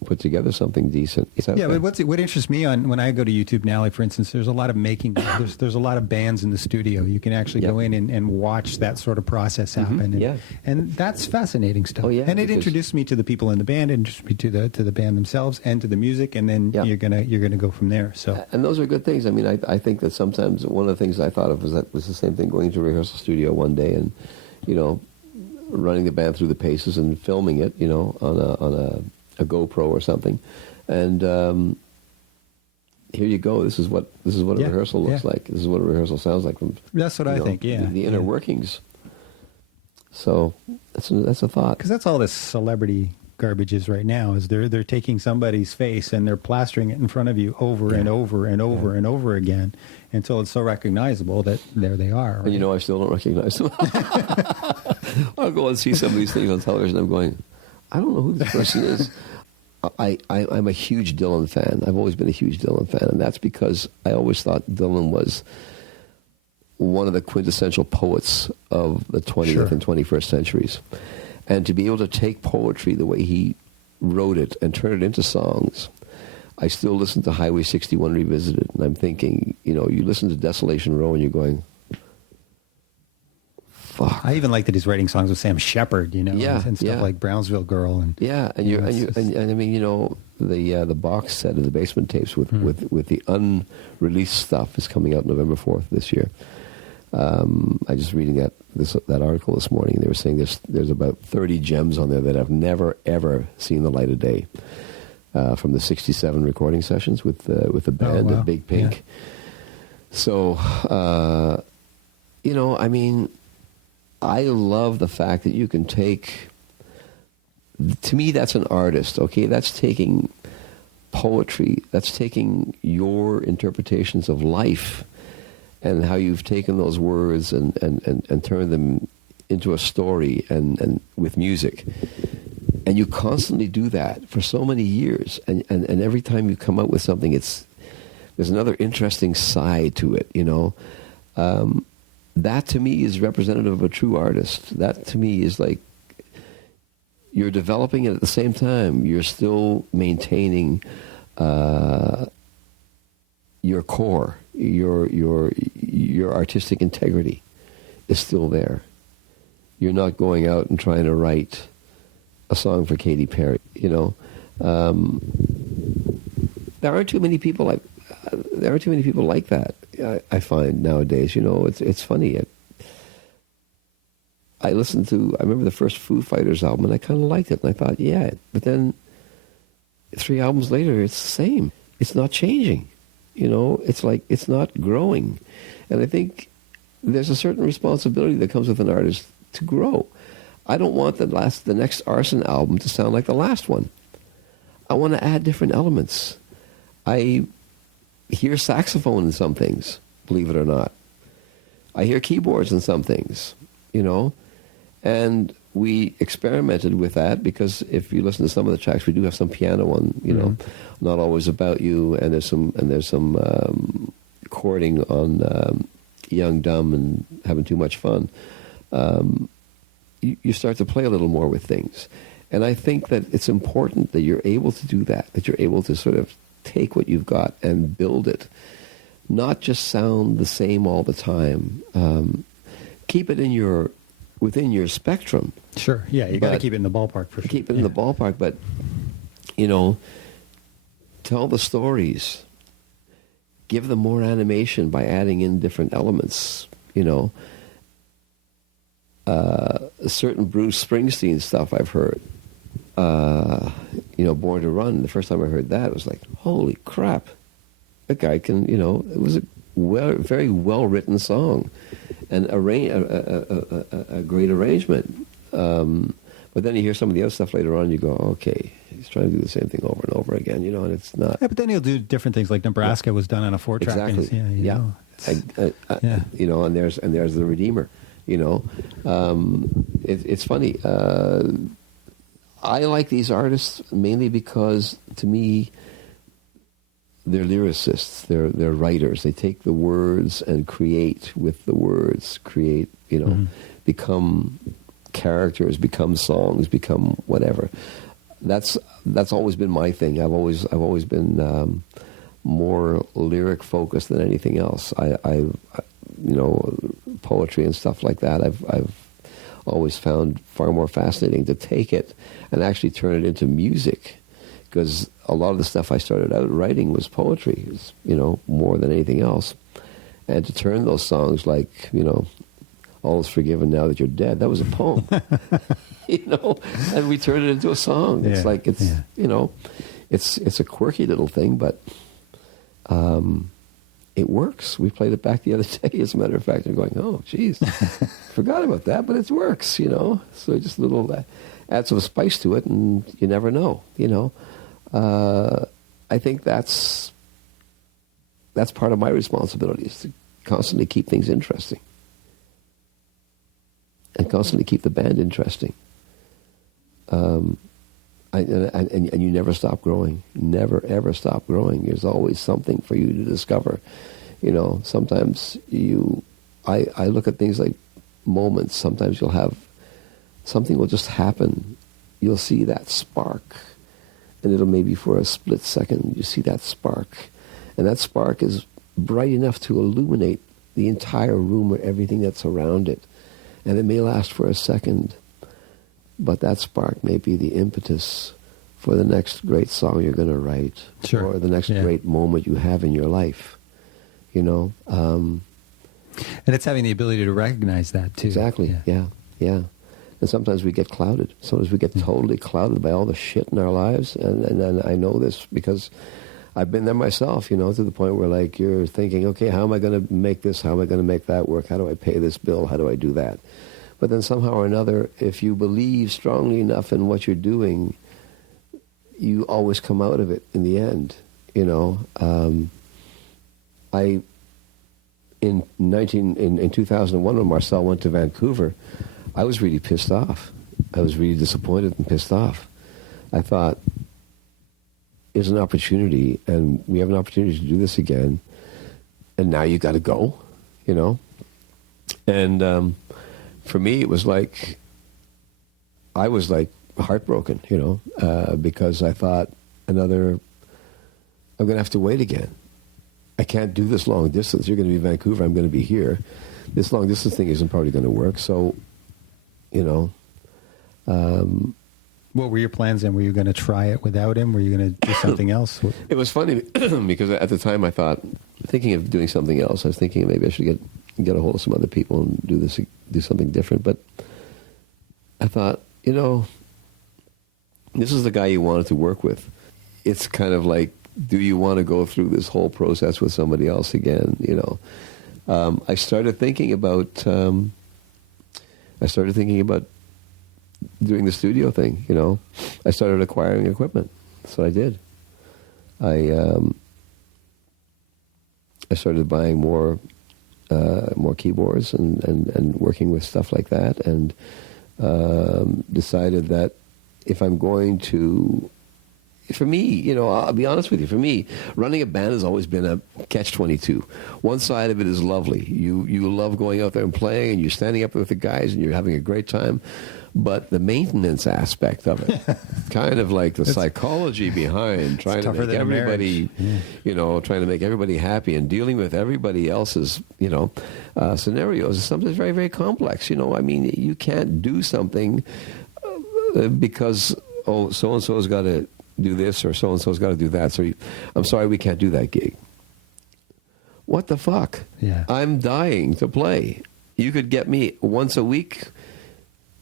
put together something decent. Yeah, but what interests me when I go to YouTube now, like for instance, there's a lot of there's a lot of bands in the studio. You can actually go in and watch that sort of process happen. And that's fascinating stuff. Oh, yeah, and it introduced me to the people in the band, introduced me to the band themselves and to the music, and then you're gonna go from there. So, and those are good things. I mean, I think that sometimes one of the things I thought of was the same thing, going to a rehearsal studio one day and running the band through the paces and filming it, on a GoPro or something, and here you go. This is what a rehearsal looks like. This is what a rehearsal sounds like. That's what I think. Yeah, the inner workings. So that's a thought. Because that's all this celebrity garbage is right now. Is they're taking somebody's face and they're plastering it in front of you over and over and over and over again until it's so recognizable that there they are. Right? And I still don't recognize them. I'll go and see some of these things on television. I'm going, I don't know who this person is. I'm a huge Dylan fan. I've always been a huge Dylan fan, and that's because I always thought Dylan was one of the quintessential poets of the 20th and 21st centuries. And to be able to take poetry the way he wrote it and turn it into songs. I still listen to Highway 61 Revisited, and I'm thinking, you listen to Desolation Row and you're going, fuck. I even like that he's writing songs with Sam Shepard, and stuff like Brownsville Girl, and I mean, the box set of the Basement Tapes with the unreleased stuff is coming out November 4th this year. I just reading that article this morning. They were saying there's about 30 gems on there that have never ever seen the light of day, from the '67 recording sessions with the band at Big Pink. Yeah. So, I mean, I love the fact that you can take. To me, that's an artist. Okay, that's taking poetry. That's taking your interpretations of life and how you've taken those words and turned them into a story and with music. And you constantly do that for so many years. And every time you come out with something, there's another interesting side to it, That to me is representative of a true artist. That to me is like, you're developing it at the same time. You're still maintaining your core, your artistic integrity is still there. You're not going out and trying to write a song for Katy Perry. There aren't too many people like that. I find nowadays. It's funny. I remember the first Foo Fighters album, and I kind of liked it, and I thought, but then 3 albums later, it's the same. It's not changing. It's like it's not growing. And I think there's a certain responsibility that comes with an artist to grow. I don't want the next Arson album to sound like the last one. I want to add different elements. I hear saxophone in some things, believe it or not. I hear keyboards in some things, And we experimented with that because if you listen to some of the tracks, we do have some piano on, Not Always About You, and there's some chording on Young, Dumb, and Having Too Much Fun. You start to play a little more with things. And I think that it's important that you're able to do that you're able to sort of take what you've got and build it. Not just sound the same all the time. Keep it within your spectrum. Sure, yeah, you got to keep it in the ballpark for sure. Keep it in the ballpark, but, tell the stories. Give them more animation by adding in different elements, certain Bruce Springsteen stuff I've heard. Born to Run, the first time I heard that, it was like, holy crap. That guy can, it was a very well-written song and a great arrangement. But then you hear some of the other stuff later on, and you go, okay, he's trying to do the same thing over and over again, and it's not. Yeah, but then he'll do different things, like Nebraska was done on a 4-track. Exactly. And and there's the Redeemer. You know, it's funny. I like these artists mainly because, to me, they're lyricists. They're writers. They take the words and create with the words. Create, you know, become characters, become songs, become whatever. That's always been my thing. I've always been more lyric focused than anything else. I you know, poetry and stuff like that. I've always found far more fascinating to take it and actually turn it into music, because a lot of the stuff I started out writing was poetry, you know, more than anything else. And to turn those songs like, you know, All Is Forgiven Now That You're Dead, that was a poem. You know, and we turned it into a song. It's like, you know, it's a quirky little thing, but it works. We played it back the other day, as a matter of fact, and going, oh, geez, forgot about that, but it works, you know. So just a little, add some spice to it, and you never know, you know. I think that's part of my responsibility, is to constantly keep things interesting. And constantly keep the band interesting. And you never stop growing. Never, ever stop growing. There's always something for you to discover. You know, sometimes I look at things like moments. Sometimes you'll have, something will just happen. You'll see that spark. And it'll maybe for a split second, you see that spark. And that spark is bright enough to illuminate the entire room or everything that's around it. And it may last for a second, but that spark may be the impetus for the next great song you're going to write, or the next great moment you have in your life, you know. And it's having the ability to recognize that, too. Exactly, yeah. And sometimes we get clouded. Sometimes we get totally clouded by all the shit in our lives. And I know this because I've been there myself, you know, to the point where, like, you're thinking, okay, how am I going to make this? How am I going to make that work? How do I pay this bill? How do I do that? But then somehow or another, if you believe strongly enough in what you're doing, you always come out of it in the end, you know. In 2001, when Marcel went to Vancouver, I was really pissed off. I was really disappointed and pissed off. I thought, there's an opportunity, and we have an opportunity to do this again, and now you got to go, you know. And for me, it was like, I was like heartbroken, you know, because I thought, I'm going to have to wait again. I can't do this long distance. You're going to be in Vancouver, I'm going to be here. This long distance thing isn't probably going to work. So, you know. What were your plans then? Were you going to try it without him? Were you going to do something else? It was funny because at the time I thought, thinking of doing something else. I was thinking maybe I should get a hold of some other people and do something different. But I thought, you know, this is the guy you wanted to work with. It's kind of like, do you want to go through this whole process with somebody else again? You know, I started thinking about doing the studio thing. You know, I started acquiring equipment. That's what I did. I started buying more keyboards and working with stuff like that, and decided that if I'm going to, for me, you know, I'll be honest with you, for me, running a band has always been a catch-22. One side of it is lovely. You love going out there and playing, and you're standing up with the guys, and you're having a great time. But the maintenance aspect of it, kind of like the psychology behind trying to make everybody, you know, trying to make everybody happy and dealing with everybody else's, you know, scenarios is something very, very complex. You know, I mean, you can't do something because, oh, so-and-so's got to do this or so-and-so's got to do that. So I'm sorry, we can't do that gig. What the fuck? Yeah. I'm dying to play. You could get me once a week,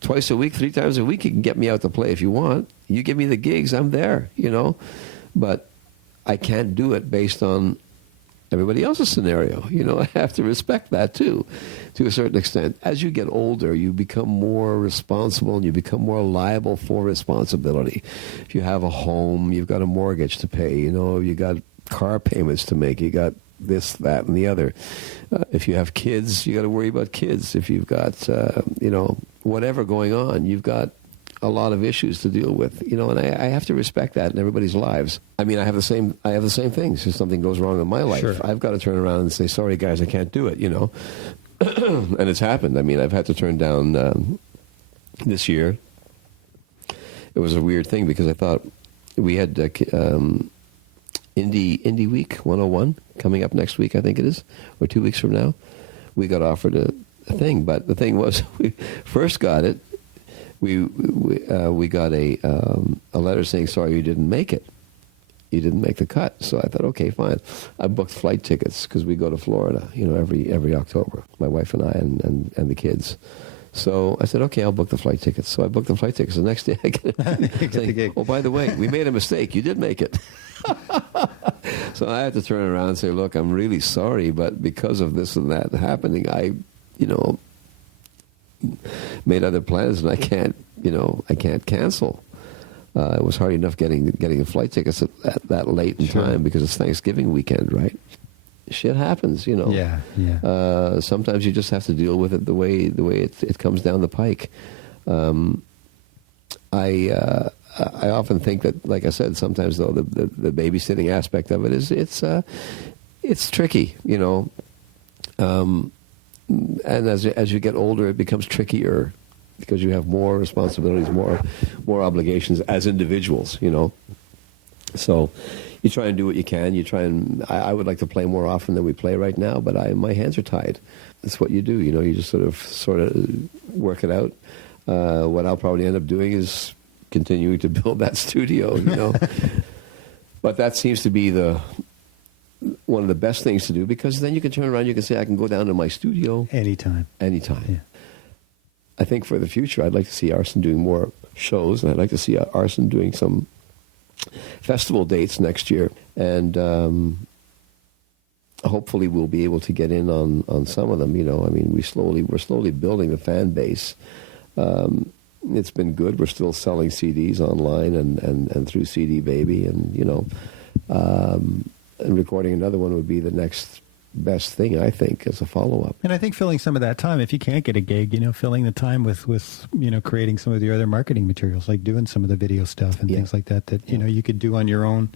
twice a week, 3 times a week. You can get me out to play if you want. You give me the gigs, I'm there, you know. But I can't do it based on everybody else's scenario. You know, I have to respect that too, to a certain extent. As you get older, you become more responsible and you become more liable for responsibility. If you have a home, you've got a mortgage to pay, you know, you got car payments to make, you got this, that, and the other. If you have kids, you got to worry about kids. If you've got, whatever going on, you've got a lot of issues to deal with, and I have to respect that in everybody's lives. I mean, I have the same things. If something goes wrong in my life, Sure. I've got to turn around and say, sorry, guys, I can't do it, And it's happened. I mean, I've had to turn down this year. It was a weird thing because I thought we had Indie Week 101 coming up next week, I think it is, or 2 weeks from now. We got offered a thing, but the thing was, we first got it. We got a letter saying, sorry, you didn't make it. You didn't make the cut. So I thought, okay, fine. I booked flight tickets because we go to Florida, every October, my wife and I and the kids. So I said, okay, I'll book the flight tickets. So I booked the flight tickets. The next day I get saying, oh, by the way, we made a mistake. You did make it. So I had to turn around and say, look, I'm really sorry, but because of this and that happening, I made other plans, and I can't cancel. It was hard enough getting the flight tickets at that late in time because it's Thanksgiving weekend, right? Shit happens, Yeah. Sometimes you just have to deal with it the way it comes down the pike. I often think that, like I said, sometimes though the babysitting aspect of it it's tricky, and as you get older, it becomes trickier because you have more responsibilities, more obligations as individuals, So you try and do what you can. You try and I would like to play more often than we play right now, but my hands are tied. That's what you do, You just sort of work it out. What I'll probably end up doing is continuing to build that studio, But that seems to be one of the best things to do, because then you can turn around, you can say, I can go down to my studio Anytime. Yeah. I think for the future, I'd like to see Arson doing more shows, and I'd like to see Arson doing some festival dates next year, and hopefully we'll be able to get in on some of them. I mean, we're slowly building the fan base. It's been good. We're still selling CDs online and through CD Baby, and and recording another one would be the next best thing, I think, as a follow-up. And I think filling some of that time, if you can't get a gig, filling the time with creating some of the other marketing materials, like doing some of the video stuff and things like that, you could do on your own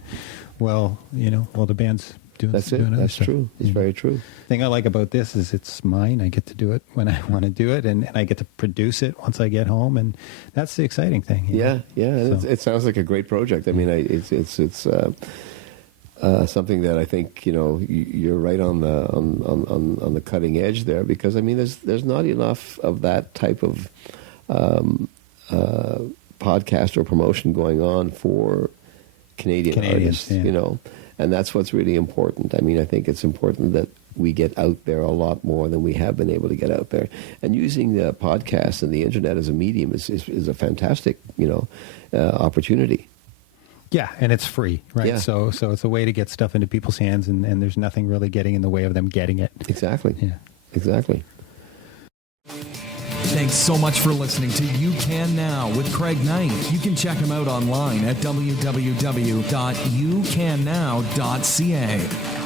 while the band's doing That's it. Doing other That's stuff. true. It's very true. The thing I like about this is it's mine. I get to do it when I want to do it, and I get to produce it once I get home, and that's the exciting thing. Yeah. So. It sounds like a great project. I mean, it's something that I think you're right on the cutting edge there, because I mean there's not enough of that type of podcast or promotion going on for Canadian artists, and that's what's really important. I mean, I think it's important that we get out there a lot more than we have been able to get out there, and using the podcast and the internet as a medium is a fantastic opportunity. Yeah, and it's free, right? Yeah. So it's a way to get stuff into people's hands, and there's nothing really getting in the way of them getting it. Exactly. Yeah. Exactly. Thanks so much for listening to UCanNow with Craig Knight. You can check him out online at www.ucannow.ca.